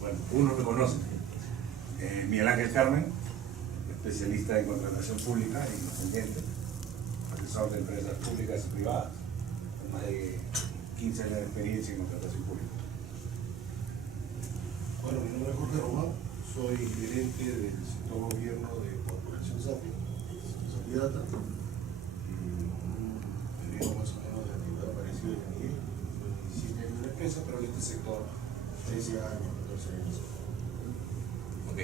Bueno, uno me conoce. Miguel Ángel Carmen, especialista en contratación pública e independiente, asesor de empresas públicas y privadas, con más de 15 años de experiencia en contratación pública. Bueno, mi nombre es Jorge Román, soy gerente del sector gobierno de Corporación SAPI, Sociedad Data, y un periodo más o menos de actividad parecido a Miguel. Yo 17 años en la empresa, pero en este sector 13 años, 14 años. Ok.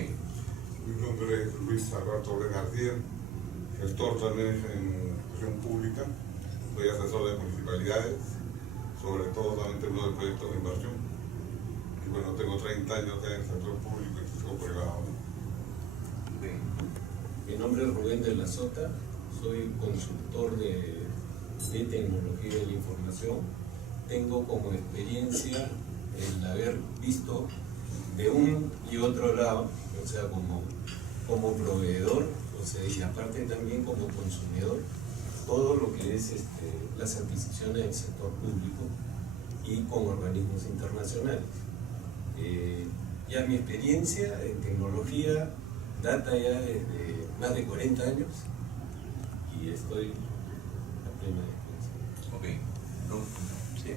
Mi nombre es Luis Alberto Obre García, gestor también en gestión pública, soy asesor de municipalidades, sobre todo también termino de proyectos de inversión. Y bueno, tengo 30 años ya en el sector público y el sector privado. Okay. Mi nombre es Rubén de la Sota, soy consultor de tecnología de la información. Tengo como experiencia el haber visto de un y otro lado, o sea, como proveedor, o sea, y aparte también como consumidor, todo lo que es las adquisiciones del sector público y con organismos internacionales. Ya mi experiencia en tecnología data ya desde más de 40 años y estoy a plena experiencia. Ok. ¿No? Sí.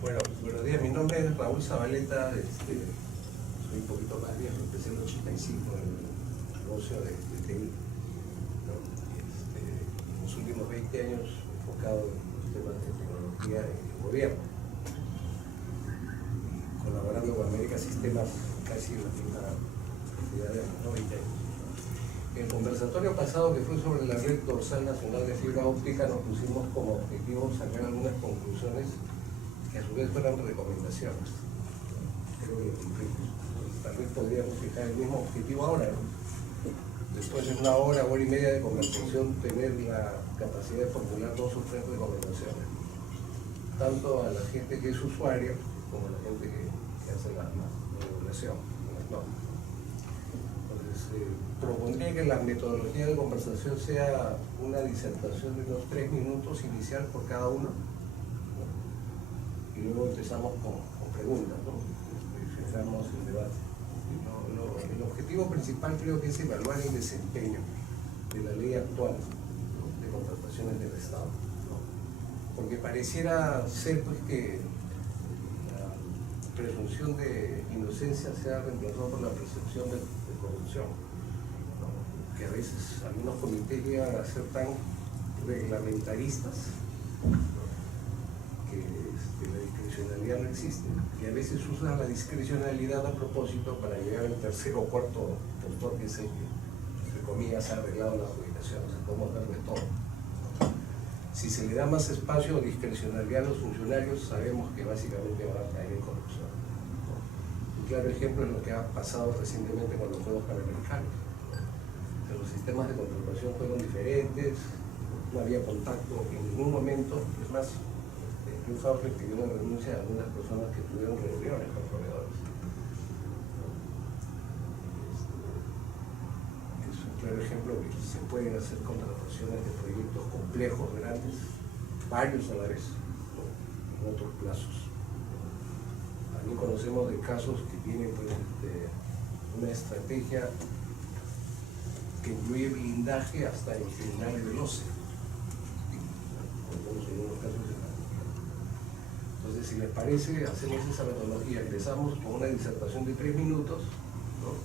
Bueno, buenos días, mi nombre es Raúl Zabaleta, soy un poquito más viejo, empecé en el 85 en el negocio de TI. ¿No? En los últimos 20 años enfocado en temas de tecnología en el gobierno, y colaborando con América Sistemas casi la misma cantidad de años, ¿no? 20 años. El conversatorio pasado, que fue sobre la red dorsal nacional de fibra óptica, nos pusimos como objetivo sacar algunas conclusiones que a su vez fueran recomendaciones. Creo que lo cumplimos. Tal vez podríamos fijar el mismo objetivo ahora, ¿no? Después de una hora y media de conversación, tener la capacidad de formular 2 o 3 recomendaciones, tanto a la gente que es usuario como a la gente que hace la regulación, las normas. Entonces, propondría que la metodología de conversación sea una disertación de unos 3 minutos inicial por cada uno, ¿no? Y luego empezamos con preguntas, ¿no? Y cerramos el debate. El objetivo principal creo que es evaluar el desempeño de la ley actual, ¿no? De contrataciones del Estado, ¿no? Porque pareciera ser pues que la presunción de inocencia sea reemplazada por la percepción de corrupción, ¿no? Que a veces algunos comités llegan a ser tan reglamentaristas, ¿no? Que la discrecionalidad no existe, y a veces usan la discrecionalidad a propósito para llegar al tercer o cuarto postor que es el que, entre comillas, ha arreglado la jubilación. O sea, podemos ver de todo, ¿no? Si se le da más espacio o discrecionalidad a los funcionarios, sabemos que básicamente van a caer en corrupción, ¿no? Un claro ejemplo es lo que ha pasado recientemente con los Juegos Panamericanos, ¿no? Que los sistemas de contratación fueron diferentes, no había contacto en ningún momento, es más, incluso requirió la renuncia de algunas personas que tuvieron reuniones con proveedores. Es un claro ejemplo que se pueden hacer contrataciones de proyectos complejos, grandes, varios a la vez, ¿no? En otros plazos. También conocemos de casos que tienen pues, una estrategia que incluye blindaje hasta el final del OCE. En unos casos de la... Entonces, si les parece, hacemos esa metodología. Empezamos con una disertación de 3 minutos, ¿no?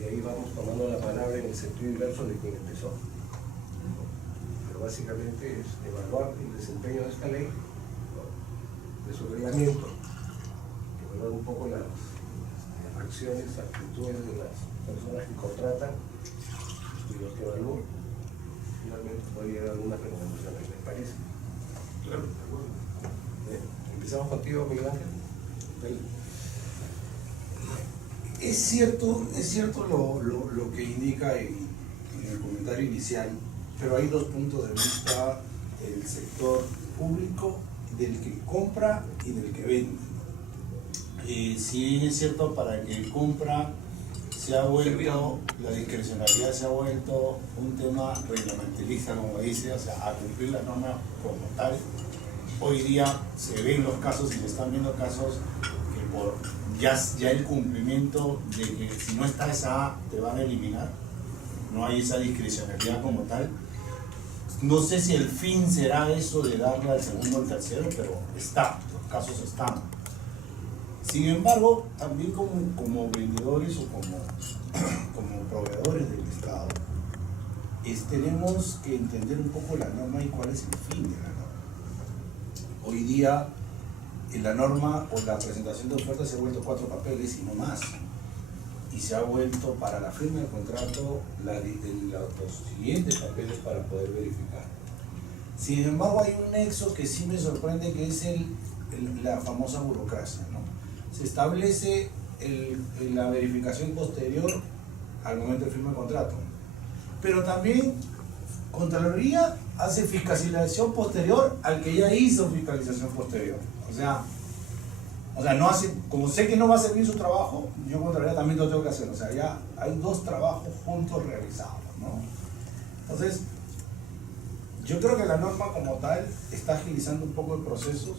Y ahí vamos tomando la palabra en el sentido inverso de quien empezó, ¿no? Pero básicamente es evaluar el desempeño de esta ley, ¿no? De su reglamento, evaluar un poco las acciones, actitudes de las personas que contratan y los que evalúan. Finalmente puede llegar a algunas recomendaciones, ¿les parece? Claro, de acuerdo. Empezamos contigo, Miguel Ángel. Es cierto lo que indica en el comentario inicial, pero hay 2 puntos de vista: el sector público, del que compra y del que vende. Si es cierto, para que el compra se ha vuelto, la discrecionalidad se ha vuelto un tema reglamentarista, como dice, o sea, a cumplir la norma como tal. Hoy día se ven los casos y se están viendo casos que por ya el cumplimiento de que si no está esa A te van a eliminar, no hay esa discrecionalidad como tal. No sé si el fin será eso de darle al segundo o al tercero, pero está, los casos están. Sin embargo, también como vendedores o como proveedores del Estado, tenemos que entender un poco la norma y cuál es el fin de la norma. Hoy día, la norma o la presentación de oferta se ha vuelto 4 papeles y no más. Y se ha vuelto para la firma del contrato los siguientes papeles para poder verificar. Sin embargo, hay un nexo que sí me sorprende, que es la famosa burocracia, ¿no? Se establece la verificación posterior al momento de firma del contrato, pero también Contraloría hace fiscalización posterior al que ya hizo fiscalización posterior. O sea, no hace, como sé que no va a hacer bien su trabajo, yo Contraloría también lo tengo que hacer. O sea, ya hay 2 trabajos juntos realizados, ¿no? Entonces, yo creo que la norma como tal está agilizando un poco el proceso.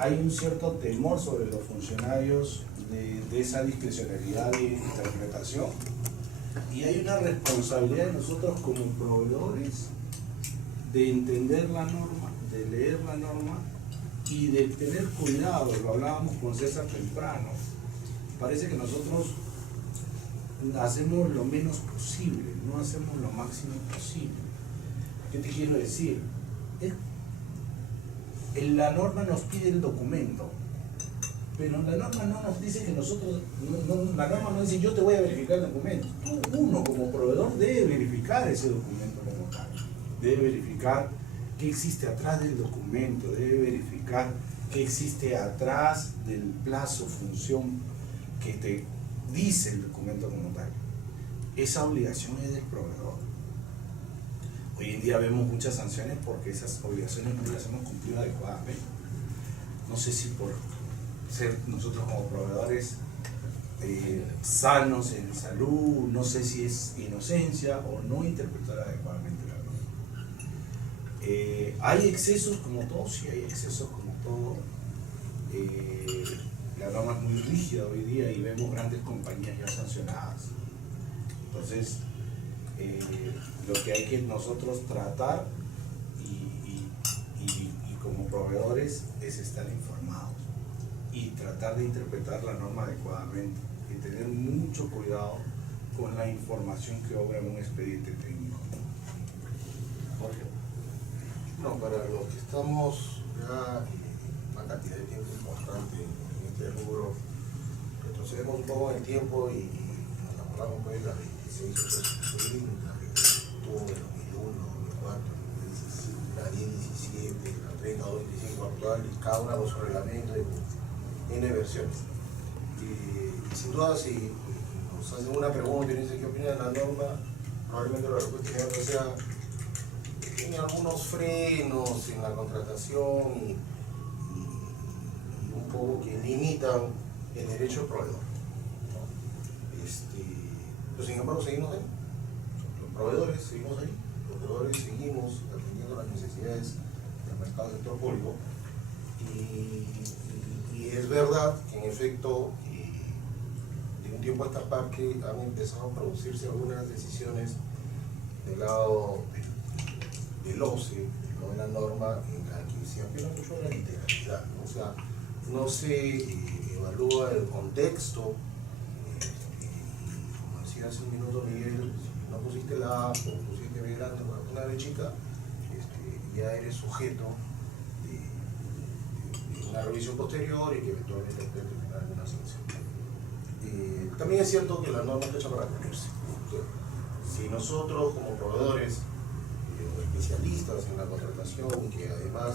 Hay un cierto temor sobre los funcionarios de esa discrecionalidad de interpretación, y hay una responsabilidad de nosotros como proveedores de entender la norma, de leer la norma y de tener cuidado. Lo hablábamos con César temprano. Parece que nosotros hacemos lo menos posible, no hacemos lo máximo posible. ¿Qué te quiero decir? La norma nos pide el documento, pero la norma no nos dice que nosotros, la norma no dice yo te voy a verificar el documento. Uno como proveedor debe verificar ese documento como tal, debe verificar qué existe atrás del documento, debe verificar qué existe atrás del plazo, función que te dice el documento como tal. Esa obligación es del proveedor. Hoy en día vemos muchas sanciones porque esas obligaciones no las hemos cumplido adecuadamente. No sé si por ser nosotros como proveedores sanos en salud, no sé si es inocencia o no interpretar adecuadamente la norma. Hay excesos como todo, sí hay excesos como todo. La norma es muy rígida hoy día y vemos grandes compañías ya sancionadas. Entonces, lo que hay que nosotros tratar y como proveedores es estar informados y tratar de interpretar la norma adecuadamente y tener mucho cuidado con la información que obra en un expediente técnico. Jorge. No, para los que estamos ya una cantidad de tiempo importante en este rubro, retrocedemos un poco en el tiempo y nos acordamos de la 26 la que tuvo en el 2001, 2004, la 1017, la 3225 actual, y cada una con su reglamento en versiones. Y sin duda, si nos hacen una pregunta y nos dicen qué opina de la norma, probablemente la respuesta inmediata sea tiene algunos frenos en la contratación y un poco que limitan el derecho del proveedor, ¿no? Pero sin embargo seguimos ahí, los proveedores seguimos ahí, los proveedores seguimos atendiendo las necesidades del mercado del sector público y es verdad que en efecto de un tiempo a esta parte han empezado a producirse algunas decisiones del lado del OCE, no de la norma, en la que se apela mucho a la literalidad, ¿no? O sea, no se evalúa el contexto, como decía hace un minuto Miguel, si no pusiste la A o pusiste B grande para una B chica, ya eres sujeto de una revisión posterior y que eventualmente puede terminar en una sanción. También es cierto que la norma está hecha para cumplirse. Si nosotros como proveedores especialistas en la contratación, que además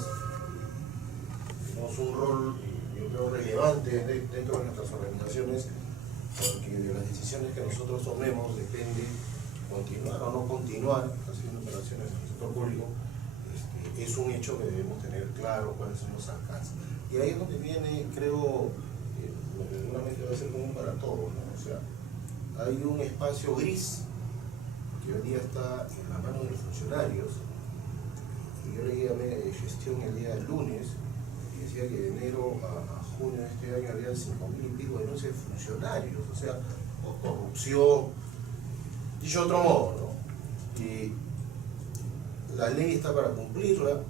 tenemos un rol, yo creo, relevante dentro de nuestras organizaciones, porque de las decisiones que nosotros tomemos depende continuar o no continuar haciendo operaciones en el sector público. Es un hecho que debemos tener claro cuáles son los alcances. Y ahí es donde viene, creo, seguramente va a ser común para todos, ¿no? O sea, hay un espacio gris que hoy día está en la mano de los funcionarios. Yo le llamé gestión el día lunes, y decía que de enero a junio de este año había 5.000 y pico denuncias de funcionarios, o sea, o corrupción, dicho de otro modo, ¿no? Y la ley está para cumplirla,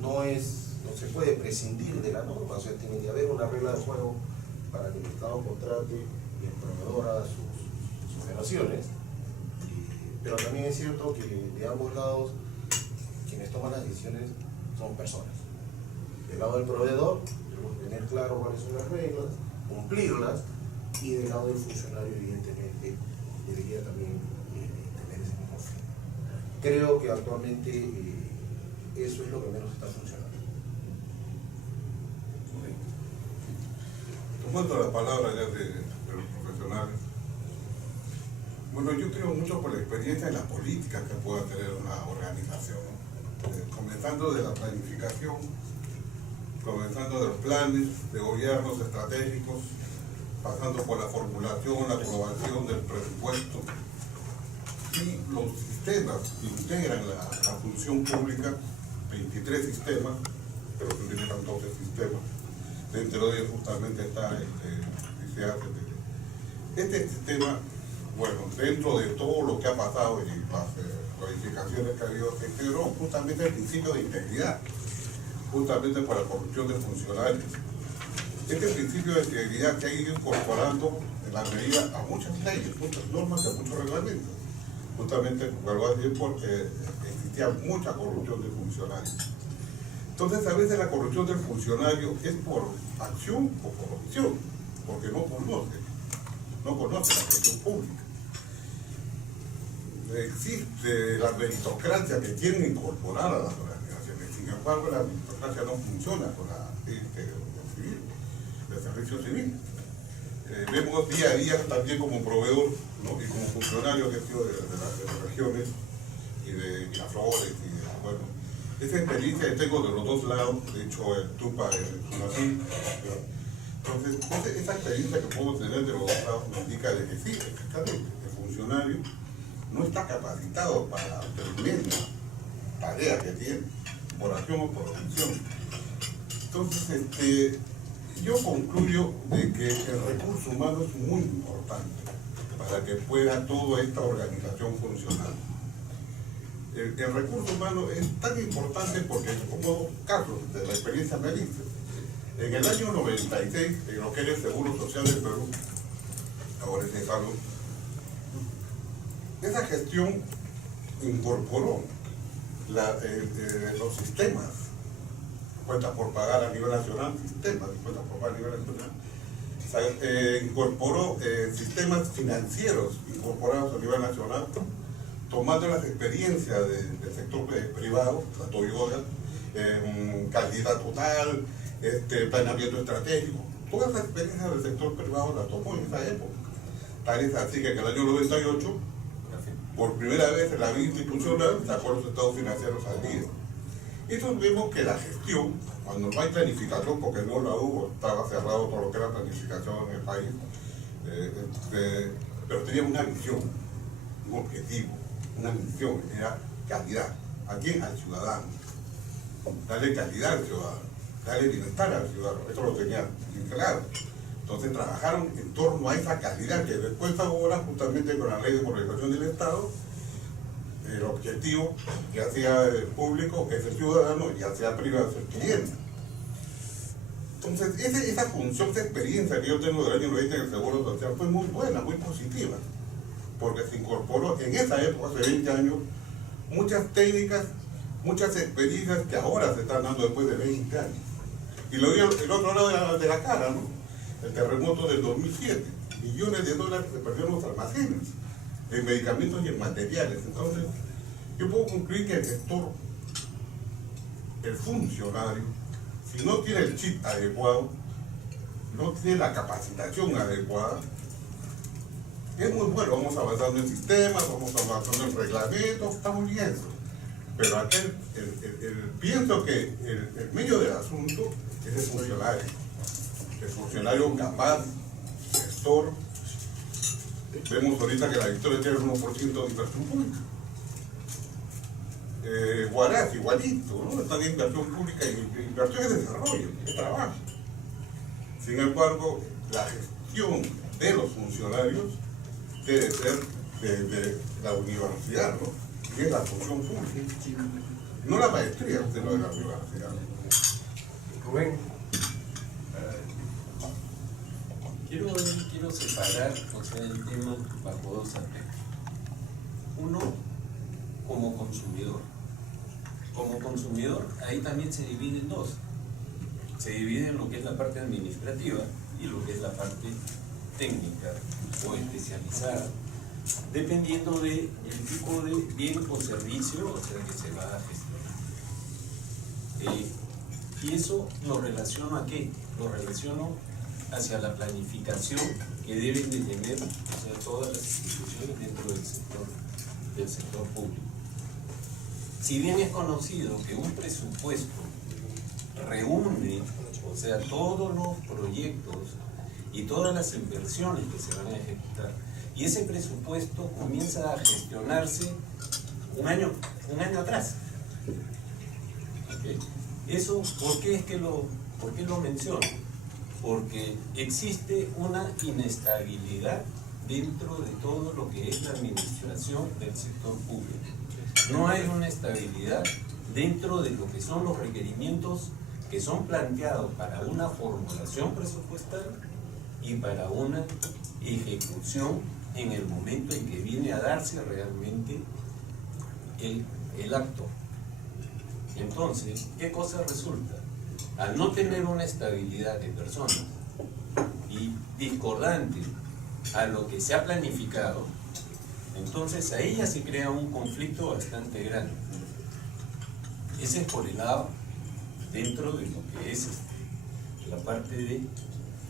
no se puede prescindir de la norma, o sea, tiene que haber una regla de juego para que el Estado contrate y el proveedor haga sus operaciones. Pero también es cierto que de ambos lados quienes toman las decisiones son personas. Del lado del proveedor tenemos que tener claro cuáles son las reglas, cumplirlas, y del lado del funcionario evidentemente debería también tener ese mismo fin. Creo que actualmente eso es lo que menos está funcionando. Tomando la palabra ya de los profesionales, bueno, yo creo mucho por la experiencia en la política que pueda tener una organización, comenzando de la planificación, comenzando de los planes de gobiernos estratégicos, pasando por la formulación, la aprobación del presupuesto y los sistemas que integran la función pública, 23 sistemas, pero se utilizan 12 sistemas. Dentro de ellos justamente está este sistema, bueno, dentro de todo lo que ha pasado y las modificaciones que ha habido, se integró justamente el principio de integridad, justamente para la corrupción de funcionarios. Este principio de integridad que ha ido incorporando en la medida a muchas leyes, muchas normas y a muchos reglamentos, justamente, vuelvo a decir, porque existía mucha corrupción de funcionarios. Entonces, a veces la corrupción del funcionario es por acción o por omisión, porque no conoce la gestión pública. Existe la meritocracia que quieren incorporar a las organizaciones, sin embargo, la meritocracia no funciona con la civil, el servicio civil. Vemos día a día también como proveedor, ¿no? Y como funcionario que he sido de las regiones y de Miraflores y de, bueno, esa experiencia que tengo de los dos lados, de hecho el Tupa es así. Entonces, esa experiencia que puedo tener de los dos lados me indica de que sí, efectivamente, el funcionario no está capacitado para la tremenda tarea que tiene, por acción o por omisión. Entonces, yo concluyo de que el recurso humano es muy importante para que pueda toda esta organización funcionar. El recurso humano es tan importante porque, como Carlos de la experiencia me dice, en el año 96, en lo que era el Seguro Social del Perú, ahora es de salud, esa gestión incorporó los sistemas, cuentas por pagar a nivel nacional, sistemas de cuentas por pagar a nivel nacional, incorporó sistemas financieros incorporados a nivel nacional, tomando las experiencias del sector privado, la Toyota, calidad total, planeamiento estratégico, todas las experiencias del sector privado las tomó en esa época. Tal es así que en el año 98, por primera vez en la vida institucional, sacó los estados financieros al día. Entonces vemos que la gestión, cuando no hay planificación, porque no la hubo, estaba cerrado todo lo que era planificación en el país, pero tenía una visión, un objetivo, una misión, era calidad. ¿A quién? Al ciudadano. Darle calidad al ciudadano, darle bienestar al ciudadano. Eso lo tenía bien claro. Entonces trabajaron en torno a esa calidad que después ahora, justamente con la ley de organización del Estado, el objetivo, ya sea el público, es el ciudadano, ya sea privado, es el cliente. Entonces, esa función, esa experiencia que yo tengo del año 90 en el Seguro Social fue muy buena, muy positiva, porque se incorporó en esa época, hace 20 años, muchas técnicas, muchas experiencias que ahora se están dando después de 20 años. Y lo vi el otro lado de la cara, ¿no? El terremoto del 2007, millones de dólares se perdieron los almacenes, en medicamentos y en materiales. Entonces, yo puedo concluir que el gestor, el funcionario, si no tiene el chip adecuado, no tiene la capacitación adecuada, es muy bueno, vamos avanzando en sistemas, vamos avanzando en reglamentos, está muy bien eso. Pero aquel, pienso que el medio del asunto es el funcionario capaz, gestor. Vemos ahorita que la Victoria tiene el 1% de inversión pública. Huaraz, igualito, ¿no? Están en inversión pública y inversión es desarrollo, es trabajo. Sin embargo, la gestión de los funcionarios debe ser de la universidad, ¿no? Y es la función pública. No la maestría, sino de la universidad. Rubén. Quiero separar, o sea, el tema bajo dos aspectos. Uno, como consumidor. Como consumidor, ahí también se divide en dos. Se divide en lo que es la parte administrativa y lo que es la parte técnica o especializada, dependiendo del tipo de bien o servicio, o sea, que se va a gestionar. Y eso lo relaciono ¿a qué? Lo relaciono hacia la planificación que deben de tener, o sea, todas las instituciones dentro del sector público. Si bien es conocido que un presupuesto reúne, o sea, todos los proyectos y todas las inversiones que se van a ejecutar, y ese presupuesto comienza a gestionarse un año atrás. ¿Okay? Eso, ¿por qué lo menciono? Porque existe una inestabilidad dentro de todo lo que es la administración del sector público. No hay una estabilidad dentro de lo que son los requerimientos que son planteados para una formulación presupuestal y para una ejecución en el momento en que viene a darse realmente el acto. Entonces, ¿qué cosa resulta? Al no tener una estabilidad de personas y discordante a lo que se ha planificado, entonces a ella se crea un conflicto bastante grande. Ese es por el lado dentro de lo que es la parte de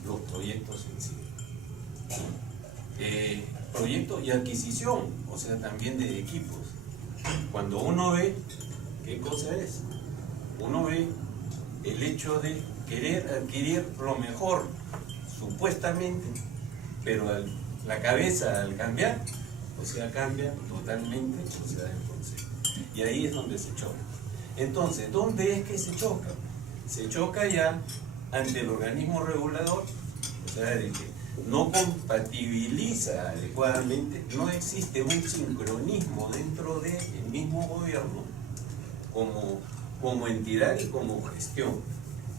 los proyectos en sí. Proyectos y adquisición, o sea, también de equipos. Cuando uno ve, ¿qué cosa es? Uno ve el hecho de querer adquirir lo mejor, supuestamente, pero la cabeza al cambiar, o sea, cambia totalmente, o sea, el concepto. Y ahí es donde se choca. Entonces, ¿dónde es que se choca? Se choca ya ante el organismo regulador, o sea, de que no compatibiliza adecuadamente, no existe un sincronismo dentro del mismo gobierno como entidad y como gestión,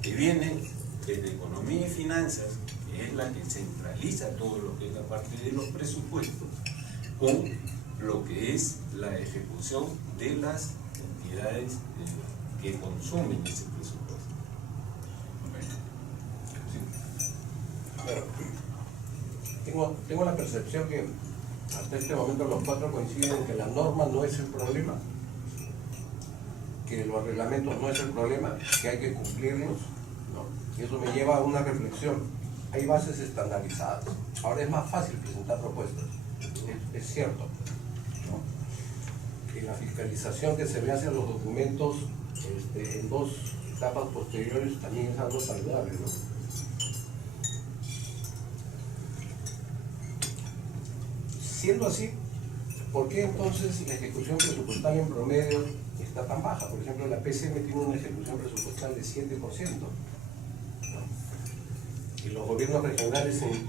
que viene desde Economía y Finanzas, que es la que centraliza todo lo que es la parte de los presupuestos, con lo que es la ejecución de las entidades que consumen ese presupuesto. Bueno, tengo la percepción que hasta este momento los cuatro coinciden en que la norma no es el problema, que los reglamentos no es el problema, que hay que cumplirlos, ¿no? Y eso me lleva a una reflexión. Hay bases estandarizadas. Ahora es más fácil presentar propuestas. Es cierto, ¿no? Y la fiscalización que se ve hacia los documentos en dos etapas posteriores también es algo saludable, ¿no? Siendo así, ¿por qué entonces la ejecución presupuestal en promedio está tan baja? Por ejemplo, la PCM tiene una ejecución presupuestal de 7%, ¿no? Y los gobiernos regionales en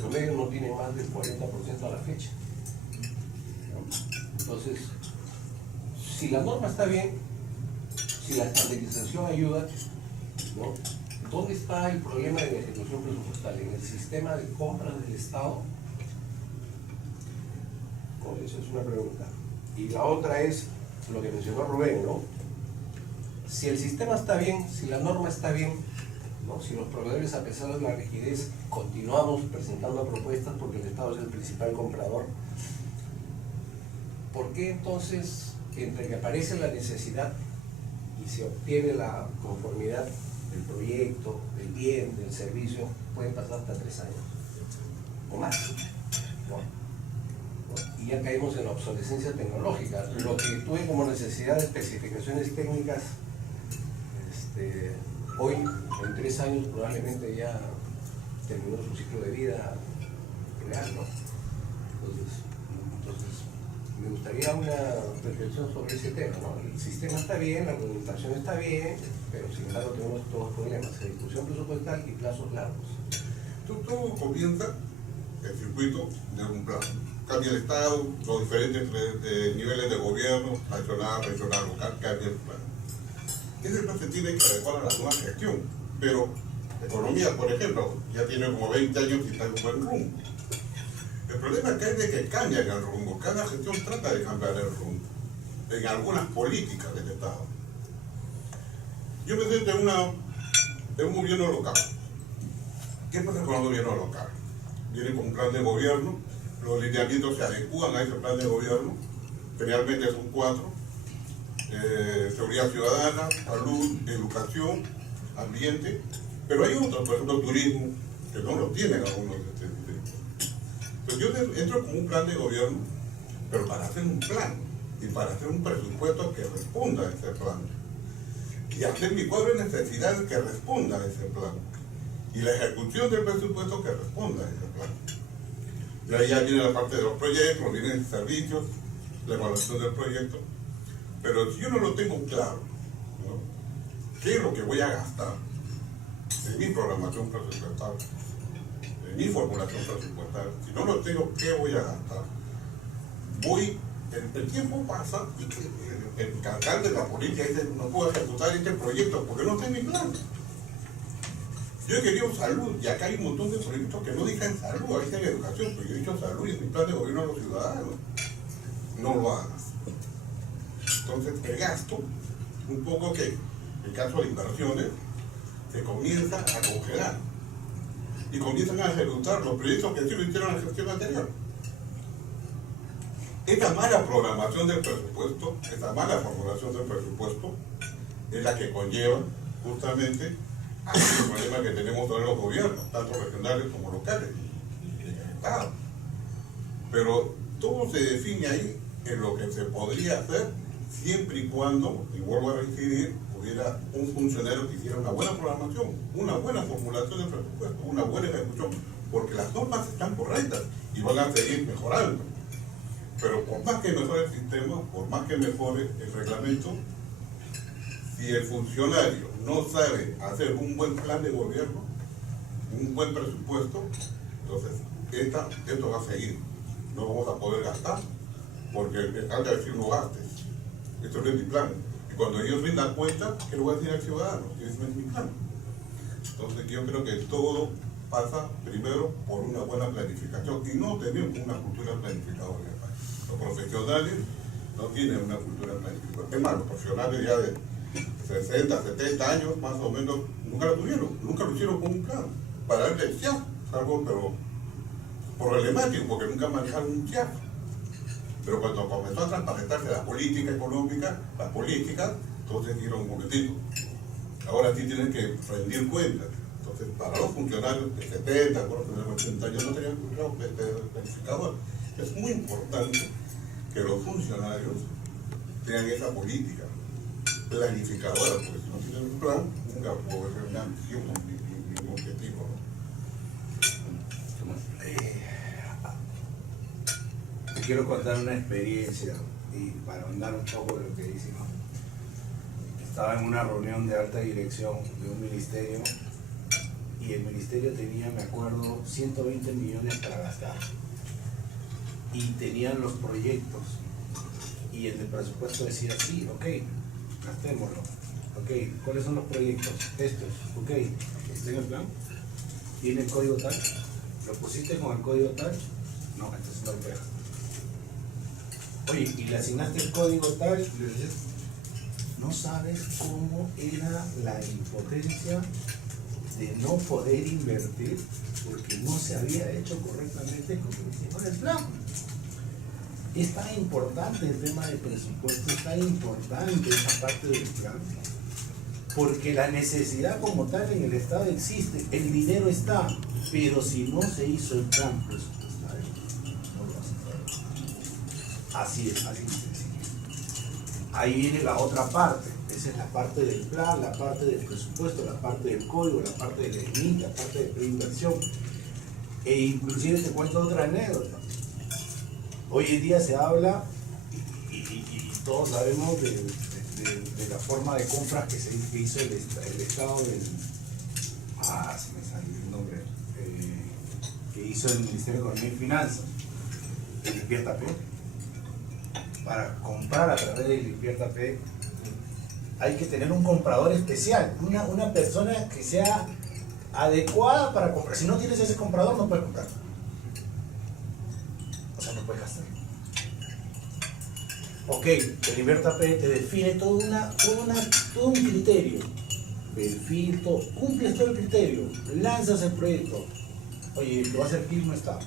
promedio no tienen más del 40% a la fecha, ¿no? Entonces, si la norma está bien, si la estandarización ayuda, ¿no? ¿Dónde está el problema de la ejecución presupuestal? ¿En el sistema de compras del Estado? Esa es una pregunta. Y la otra es lo que mencionó Rubén, ¿no? Si el sistema está bien, si la norma está bien, ¿no? Si los proveedores, a pesar de la rigidez, continuamos presentando propuestas porque el Estado es el principal comprador, ¿por qué entonces, entre que aparece la necesidad y se obtiene la conformidad del proyecto, del bien, del servicio, pueden pasar hasta 3 años o más, ¿no? Y ya caímos en la obsolescencia tecnológica. Lo que tuve como necesidad de especificaciones técnicas, hoy en 3 años probablemente ya terminó su ciclo de vida real, ¿no? Entonces me gustaría una reflexión sobre ese tema, ¿no? El sistema está bien, la reglamentación está bien, pero sin embargo tenemos todos problemas, ejecución presupuestal y plazos largos. Todo comienza el circuito de un plan. Cambia el Estado, los diferentes niveles de gobierno, nacional, regional, local, cambia el plan. Ese plan se tiene que adecuar a la nueva gestión, pero la economía, por ejemplo, ya tiene como 20 años y está en un buen rumbo. El problema es que hay de que cambian el rumbo, cada gestión trata de cambiar el rumbo en algunas políticas del Estado. Yo me siento en un gobierno local. ¿Qué pasa con el gobierno local? Viene con un plan de gobierno, los lineamientos se adecúan a ese plan de gobierno, generalmente son 4, seguridad ciudadana, salud, educación, ambiente, pero hay otros, por ejemplo, turismo, que no lo tienen algunos de este tipo. Pues yo entro con un plan de gobierno, pero para hacer un plan y para hacer un presupuesto que responda a ese plan. Y hacer mi cuadro de necesidades que responda a ese plan. Y la ejecución del presupuesto que responda a ese plan. Y ahí ya viene la parte de los proyectos, vienen servicios, la evaluación del proyecto. Pero si yo no lo tengo claro, ¿no? ¿Qué es lo que voy a gastar en mi programación presupuestal? Mi formulación presupuestal, si no lo tengo, ¿qué voy a gastar? El tiempo pasa y el cargar de la política dice, no puedo ejecutar este proyecto porque no tengo mi plan. Yo he querido salud, y acá hay un montón de proyectos que no dicen salud, ahí dicen educación, pero yo he dicho salud y es mi plan de gobierno a los ciudadanos. No lo hagas. Entonces, el gasto, un poco que, en el caso de inversiones, se comienza a congelar. Y comienzan a ejecutar los proyectos que sí lo hicieron en la gestión anterior. Esta mala programación del presupuesto, esta mala formulación del presupuesto, es la que conlleva justamente al problema que tenemos todos los gobiernos, tanto regionales como locales, y en el Estado. Pero todo se define ahí en lo que se podría hacer siempre y cuando, y vuelvo a reincidir, hubiera un funcionario que hiciera una buena programación, una buena formulación del presupuesto, una buena ejecución, porque las normas están correctas y van a seguir mejorando. Pero por más que mejore el sistema, por más que mejore el reglamento, si el funcionario no sabe hacer un buen plan de gobierno, un buen presupuesto, entonces esto va a seguir. No vamos a poder gastar, porque el alcalde va a decir no gastes. Esto no es mi plan. Y cuando ellos rindan cuenta, ¿qué le voy a decir al ciudadano? Que ese no es mi plan. Entonces yo creo que todo pasa primero por una buena planificación y no tenemos una cultura planificadora. Los profesionales no tienen una cultura planificadora. Es más, los profesionales ya de 60, 70 años más o menos nunca lo tuvieron, nunca lo hicieron con un plan. Para el CIAF es algo pero problemático porque nunca manejaron un CIAF. Pero cuando comenzó a transparentarse la política económica, las políticas, entonces dijeron un momentito. Ahora sí tienen que rendir cuentas. Entonces, para los funcionarios de 70, 80 años no tenían planificador. Es muy importante que los funcionarios tengan esa política planificadora, porque si no tienen un plan, nunca puede ser una acción ni un objetivo, ¿no? Te quiero contar una experiencia y para ahondar un poco lo que dice, ¿no? Estaba en una reunión de alta dirección de un ministerio y el ministerio tenía, me acuerdo, 120 millones para gastar y tenían los proyectos y el de presupuesto decía sí, ok, gastémoslo, ok, ¿cuáles son los proyectos? Estos, ok, ¿está en el plan? ¿Tiene el código tal? ¿Lo pusiste con el código tal? No, entonces no hay. Oye, ¿y le asignaste el código tal? No sabes cómo era la impotencia de no poder invertir porque no se había hecho correctamente con el plan. Es tan importante el tema del presupuesto, es tan importante esa parte del plan, porque la necesidad como tal en el Estado existe, el dinero está, pero si no se hizo el plan presupuestario, no lo vas a hacer. Así es, así de sencillo. Ahí viene la otra parte, esa es la parte del plan, la parte del presupuesto, la parte del código, la parte de la ENIC, la parte de preinversión. E inclusive te cuento otra anécdota. Hoy en día se habla todos sabemos de la forma de compras que hizo el Estado del... se me salió el nombre. Que hizo el Ministerio de Economía y Finanzas, el Invierta P. Para comprar a través del Invierta P hay que tener un comprador especial, una persona que sea adecuada para comprar. Si no tienes ese comprador, no puedes comprar. O sea, no puedes gastar. Ok, el Invierta P te define todo un criterio. Perfil, todo. Cumples todo el criterio. Lanzas el proyecto. Oye, el que va a hacer film no está.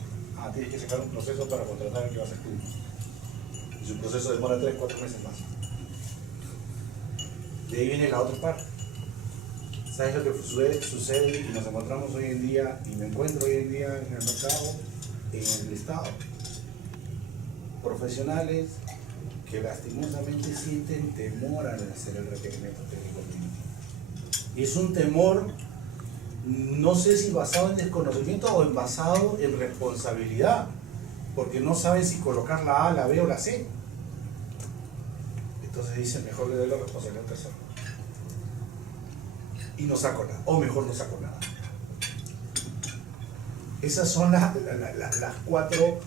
Tienes que sacar un proceso para contratar al que va a hacer film. Y su proceso demora 3-4 meses más. De ahí viene la otra parte. ¿Sabes lo que sucede y nos encontramos hoy en día, y me encuentro hoy en día en el mercado, en el Estado? Profesionales que lastimosamente sienten temor al hacer el requerimiento técnico mínimo. Y es un temor, no sé si basado en desconocimiento o basado en responsabilidad, porque no saben si colocar la A, la B o la C. Entonces dicen, mejor le doy la responsabilidad al tercero. Y no saco nada, o mejor no saco nada. Esas son las 4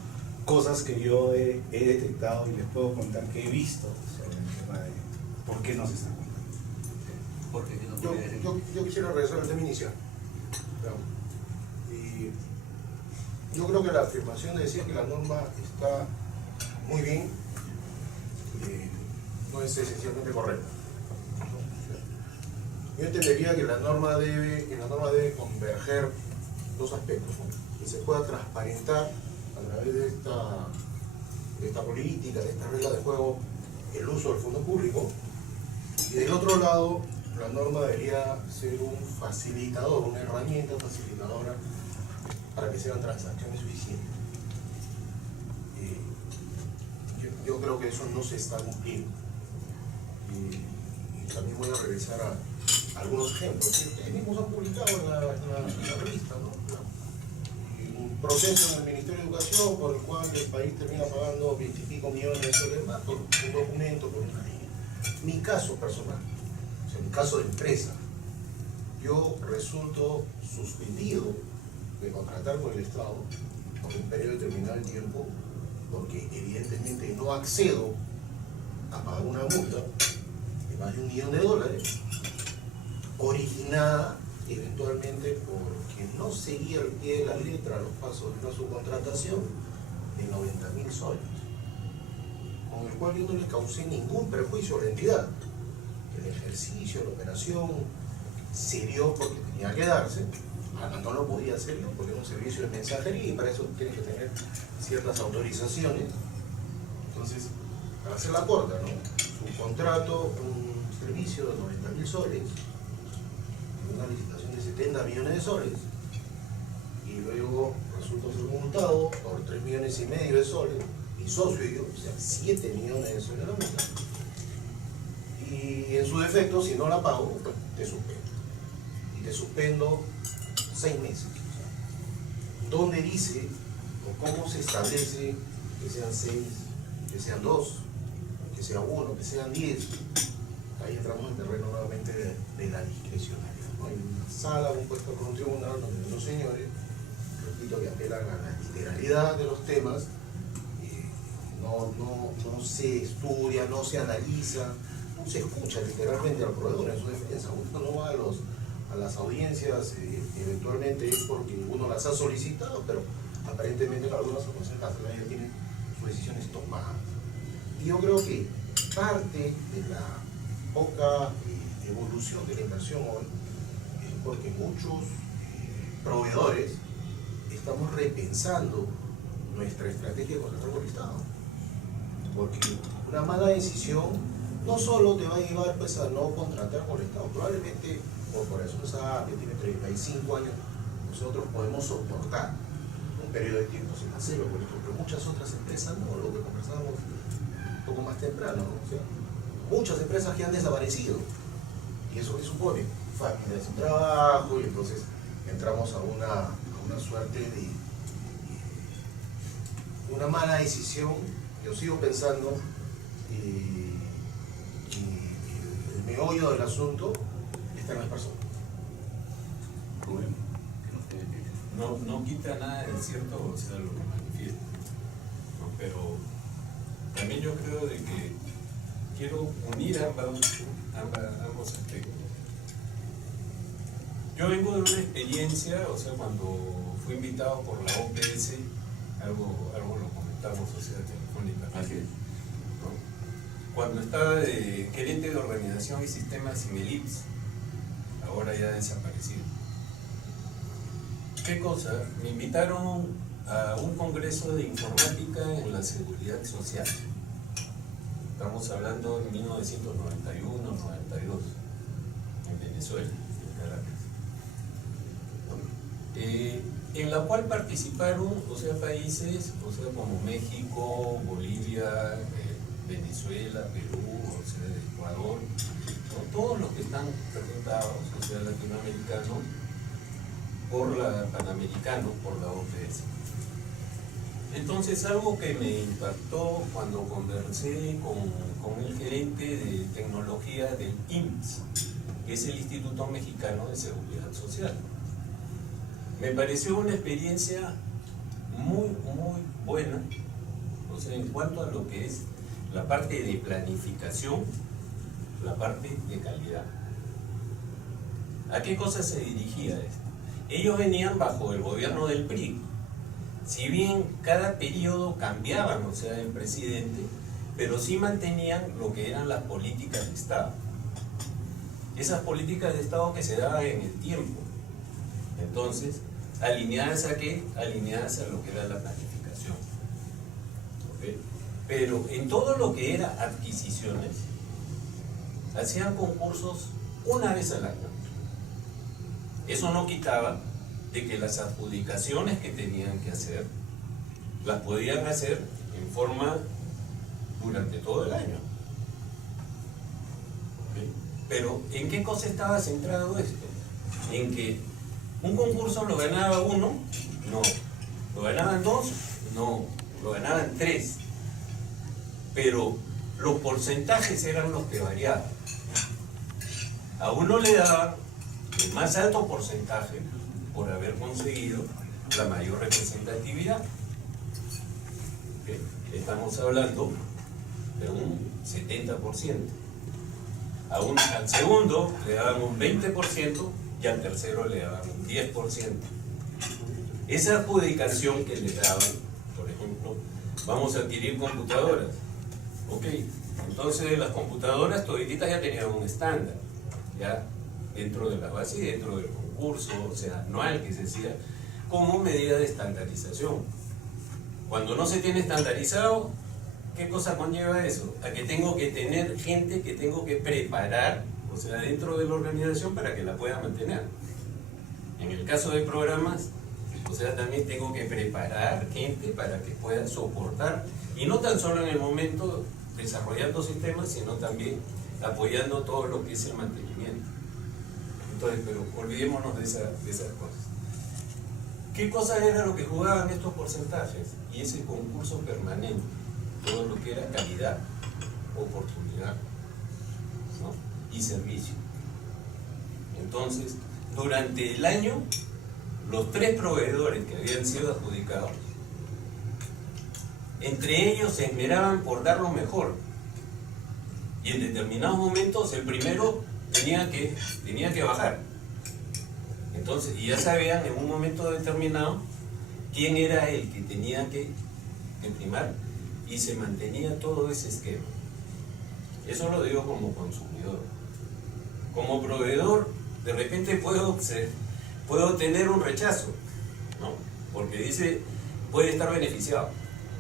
cosas que yo he detectado y les puedo contar que he visto sobre el tema de por qué no se está contando. Porque no Yo quisiera regresar al tema inicial. Y yo creo que la afirmación de decir que la norma está muy bien no es esencialmente correcta. Yo entendería que la norma debe converger 2 aspectos, ¿no? Que se pueda transparentar a través de esta política, de esta regla de juego, el uso del fondo público, y del otro lado, la norma debería ser un facilitador, una herramienta facilitadora para que sean transacciones suficientes. Yo creo que eso no se está cumpliendo. Y también voy a regresar a algunos ejemplos que ustedes mismos han publicado en la revista, ¿no? Un proceso en el Ministerio de Educación por el cual el país termina pagando 20 y pico millones de soles más por un documento, por una línea. Mi caso personal, o sea, mi caso de empresa, yo resulto suspendido de contratar con el Estado por un periodo determinado de tiempo porque evidentemente no accedo a pagar una multa de más de $1 millón, originada eventualmente porque no seguía al pie de la letra los pasos de una subcontratación de 90.000 soles, con el cual yo no le causé ningún perjuicio a la entidad. El ejercicio, la operación se dio porque tenía que darse, no lo podía hacer yo porque era un servicio de mensajería y para eso tiene que tener ciertas autorizaciones. Entonces, para hacer la corta, ¿no? Subcontrato un servicio de 90.000 soles, una licitación de 70 millones de soles, y luego resultó ser multado por 3,5 millones de soles, mi socio y yo, o sea, 7 millones de soles la multa. Y en su defecto, si no la pago, pues te suspendo. Y te suspendo 6 meses. O sea, ¿dónde dice o cómo se establece que sean 6, que sean 2, que sea 1, que sean 10? Ahí entramos en terreno nuevamente de la discrecionalidad, ¿no? Hay una sala, un puesto por un tribunal donde los señores, repito, que apelan a la literalidad de los temas, no se estudia, no se analiza, no se escucha literalmente al proveedor en su defensa. Uno no va a las audiencias, eventualmente es porque uno las ha solicitado, pero aparentemente en algunas ocasiones ya tienen sus decisiones tomadas. Y yo creo que parte de la poca evolución de la inversión hoy es porque muchos proveedores estamos repensando nuestra estrategia de contratar con el Estado, porque una mala decisión no solo te va a llevar pues a no contratar con el Estado, probablemente Corporación SAP que tiene 35 años, nosotros podemos soportar un periodo de tiempo sin hacerlo, pero muchas otras empresas no, lo que conversábamos un poco más temprano, ¿no? O sea, muchas empresas que han desaparecido, y eso que supone familias sin trabajo, y entonces entramos a una suerte de una mala decisión. Yo sigo pensando meollo del asunto está en las personas. Rubén. No quita nada de cierto, o sea, lo que manifiesta, ¿no? Pero también yo creo de que quiero unir ambos aspectos. Yo vengo de una experiencia, o sea, cuando fui invitado por la OPS, algo lo comentamos, o sea, telefónicamente, ¿no? Cuando estaba de gerente de organización y sistemas en el IPS, ahora ya desaparecido. ¿Qué cosa? Me invitaron a un congreso de informática en la seguridad social. Estamos hablando de 1991-92, en Venezuela, en Caracas. En la cual participaron, o sea, países, o sea, como México, Bolivia, Venezuela, Perú, o sea, Ecuador, ¿no? Todos los que están representados, o sea, latinoamericanos, por la Panamericano, por la OPS. Entonces, algo que me impactó cuando conversé con el gerente de tecnología del IMSS, que es el Instituto Mexicano de Seguridad Social. Me pareció una experiencia muy buena, o sea, en cuanto a lo que es la parte de planificación, la parte de calidad. ¿A qué cosa se dirigía esto? Ellos venían bajo el gobierno del PRI. Si bien cada periodo cambiaban, o sea, el presidente, pero sí mantenían lo que eran las políticas de Estado. Esas políticas de Estado que se daban en el tiempo. Entonces, ¿alineadas a qué? Alineadas a lo que era la planificación. ¿Okay? Pero en todo lo que era adquisiciones, hacían concursos una vez al año. Eso no quitaba de que las adjudicaciones que tenían que hacer, las podían hacer en forma durante todo el año. ¿Okay? Pero ¿en qué cosa estaba centrado esto? En que un concurso lo ganaba uno, no. Lo ganaban dos, no. Lo ganaban tres. Pero los porcentajes eran los que variaban. A uno le daban el más alto porcentaje por haber conseguido la mayor representatividad. ¿Okay? Estamos hablando de un 70%. Al segundo le daban un 20% y al tercero le daban un 10%. Esa adjudicación que le daban, por ejemplo, vamos a adquirir computadoras. Ok, entonces las computadoras todititas ya tenían un estándar, ya dentro de la base y dentro del concurso, o sea, anual que se hacía como medida de estandarización. Cuando no se tiene estandarizado, ¿qué cosa conlleva eso? A que tengo que tener gente que tengo que preparar, o sea, dentro de la organización para que la pueda mantener. En el caso de programas, o sea, también tengo que preparar gente para que pueda soportar, y no tan solo en el momento desarrollando sistemas, sino también apoyando todo lo que es el mantenimiento. Entonces, pero olvidémonos de esas cosas. ¿Qué cosa era lo que jugaban estos porcentajes? Y ese concurso permanente, todo lo que era calidad, oportunidad, ¿no? Y servicio. Entonces, durante el año, los 3 proveedores que habían sido adjudicados, entre ellos se esmeraban por dar lo mejor. Y en determinados momentos el primero tenía que bajar. Entonces, y ya sabían en un momento determinado quién era el que tenía que primar, y se mantenía todo ese esquema. Eso lo digo como consumidor. Como proveedor, de repente puedo tener un rechazo, ¿no? Porque dice, puede estar beneficiado.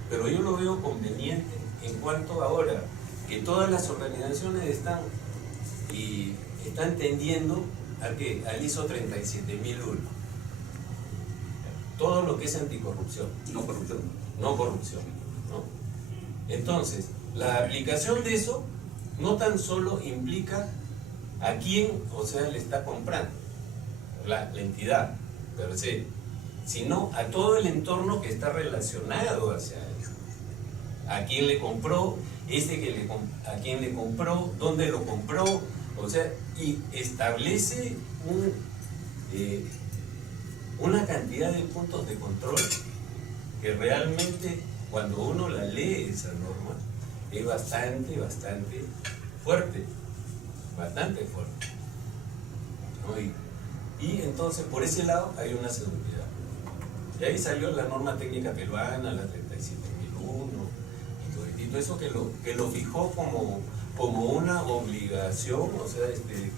Pero yo lo veo conveniente en cuanto ahora que todas las organizaciones están tendiendo al ISO 37001. Todo lo que es anticorrupción. No corrupción. No corrupción, ¿no? Entonces, la aplicación de eso no tan solo implica a quién, o sea, le está comprando, la entidad per se, sino a todo el entorno que está relacionado hacia él. A quién le compró, a quién le compró, dónde lo compró, O sea, y establece una cantidad de puntos de control que realmente cuando uno la lee esa norma es bastante fuerte, bastante fuerte, ¿no? Y entonces por ese lado hay una seguridad. Y ahí salió la norma técnica peruana, la 37.001, y todo eso que lo fijó como una obligación, o sea,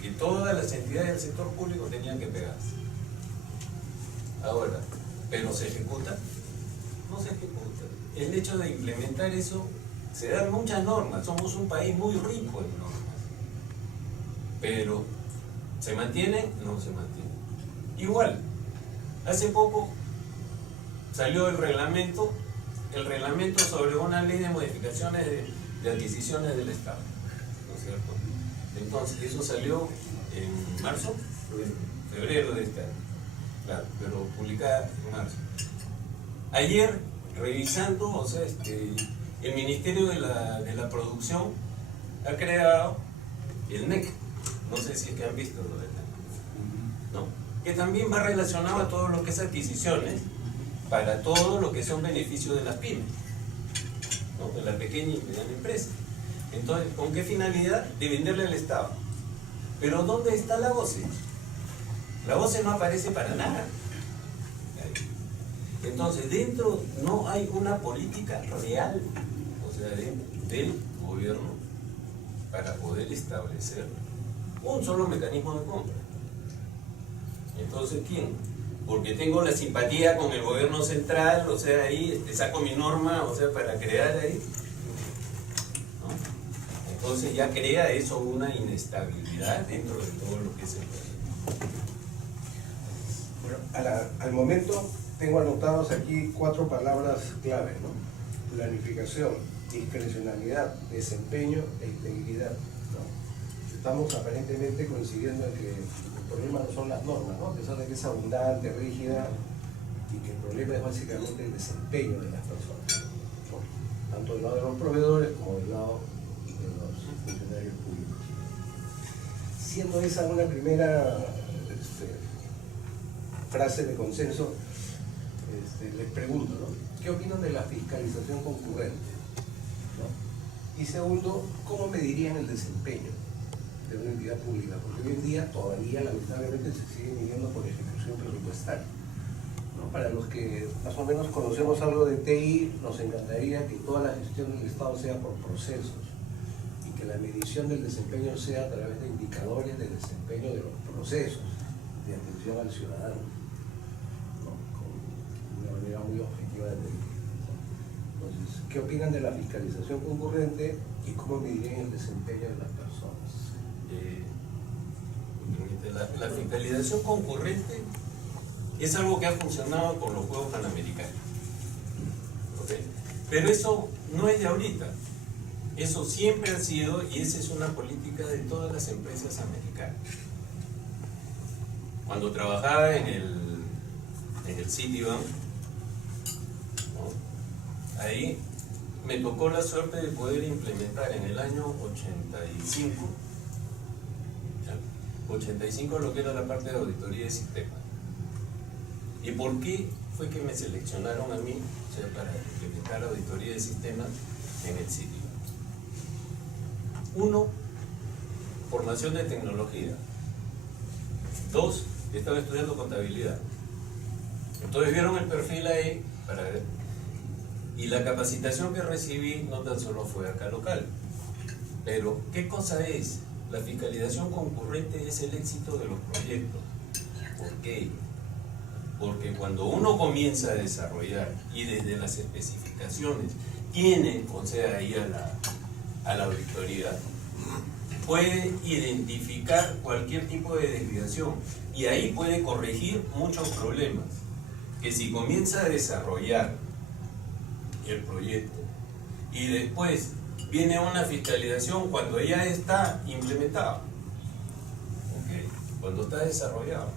que todas las entidades del sector público tenían que pegarse. Ahora, ¿pero se ejecuta? No se ejecuta. El hecho de implementar eso, se dan muchas normas, somos un país muy rico en normas, pero ¿se mantiene? No se mantiene. Igual, hace poco salió el reglamento sobre una ley de modificaciones de adquisiciones del Estado, ¿no es cierto? Entonces, eso salió en marzo, febrero de este año, claro, pero publicada en marzo. Ayer, revisando, o sea, el Ministerio de la Producción ha creado el NEC, no sé si es que han visto lo del NEC, ¿no? Que también va relacionado a todo lo que es adquisiciones para todo lo que son beneficios de las pymes, ¿no? De la pequeña y mediana empresa. Entonces, ¿con qué finalidad? De venderle al Estado. Pero ¿dónde está la OCE? La OCE no aparece para nada. Entonces, dentro no hay una política real, o sea, del gobierno para poder establecer un solo mecanismo de compra. Entonces, ¿quién? Porque tengo la simpatía con el gobierno central, o sea, ahí saco mi norma, o sea, para crear ahí, ¿no? Entonces ya crea eso una inestabilidad dentro de todo lo que es el país. Bueno, al momento tengo anotados aquí 4 palabras clave, ¿no? Planificación, discrecionalidad, desempeño e integridad, ¿no? Estamos aparentemente coincidiendo en que el problema no son las normas, ¿no? A pesar de que es abundante, rígida, y que el problema es básicamente el desempeño de las personas, ¿no? Tanto del lado de los proveedores como del lado de los funcionarios públicos. Siendo esa una primera frase de consenso, les pregunto, ¿no? ¿Qué opinan de la fiscalización concurrente? ¿No? Y segundo, ¿cómo medirían el desempeño de una entidad pública? Porque hoy en día todavía lamentablemente se sigue midiendo por ejecución presupuestaria, ¿no? Para los que más o menos conocemos algo de TI, nos encantaría que toda la gestión del Estado sea por procesos y que la medición del desempeño sea a través de indicadores de desempeño de los procesos de atención al ciudadano, ¿no? Con una manera muy objetiva de medir. Entonces, ¿qué opinan de la fiscalización concurrente y cómo medirían el desempeño de las personas? La fiscalización concurrente es algo que ha funcionado con los Juegos Panamericanos, ¿okay? Pero eso no es de ahorita, eso siempre ha sido, y esa es una política de todas las empresas americanas. Cuando trabajaba en el Citibank, ¿no? Ahí me tocó la suerte de poder implementar en el año 85 lo que era la parte de auditoría de sistemas. ¿Y por qué fue que me seleccionaron a mí, o sea, para implementar auditoría de sistemas en el sitio? 1, formación de tecnología. 2, estaba estudiando contabilidad. Entonces vieron el perfil ahí para ver. Y la capacitación que recibí no tan solo fue acá local. Pero, ¿qué cosa es? La fiscalización concurrente es el éxito de los proyectos. ¿Por qué? Porque cuando uno comienza a desarrollar y desde las especificaciones tiene, o sea, ahí a la auditoría, puede identificar cualquier tipo de desviación y ahí puede corregir muchos problemas. Que si comienza a desarrollar el proyecto y después viene una fiscalización cuando ya está implementado, ¿okay? Cuando está desarrollado,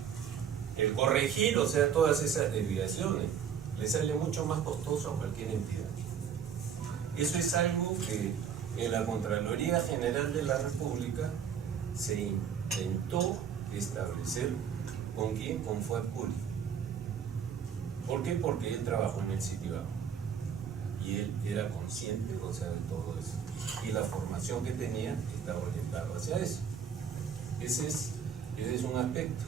el corregir, o sea, todas esas desviaciones le sale mucho más costoso a cualquier entidad. Eso es algo que en la Contraloría General de la República se intentó establecer con quién, con Fuad Curi. ¿Por qué? Porque él trabajó en el Citibao y él era consciente, o sea, de todo eso, y la formación que tenía estaba orientada hacia eso. Ese es un aspecto.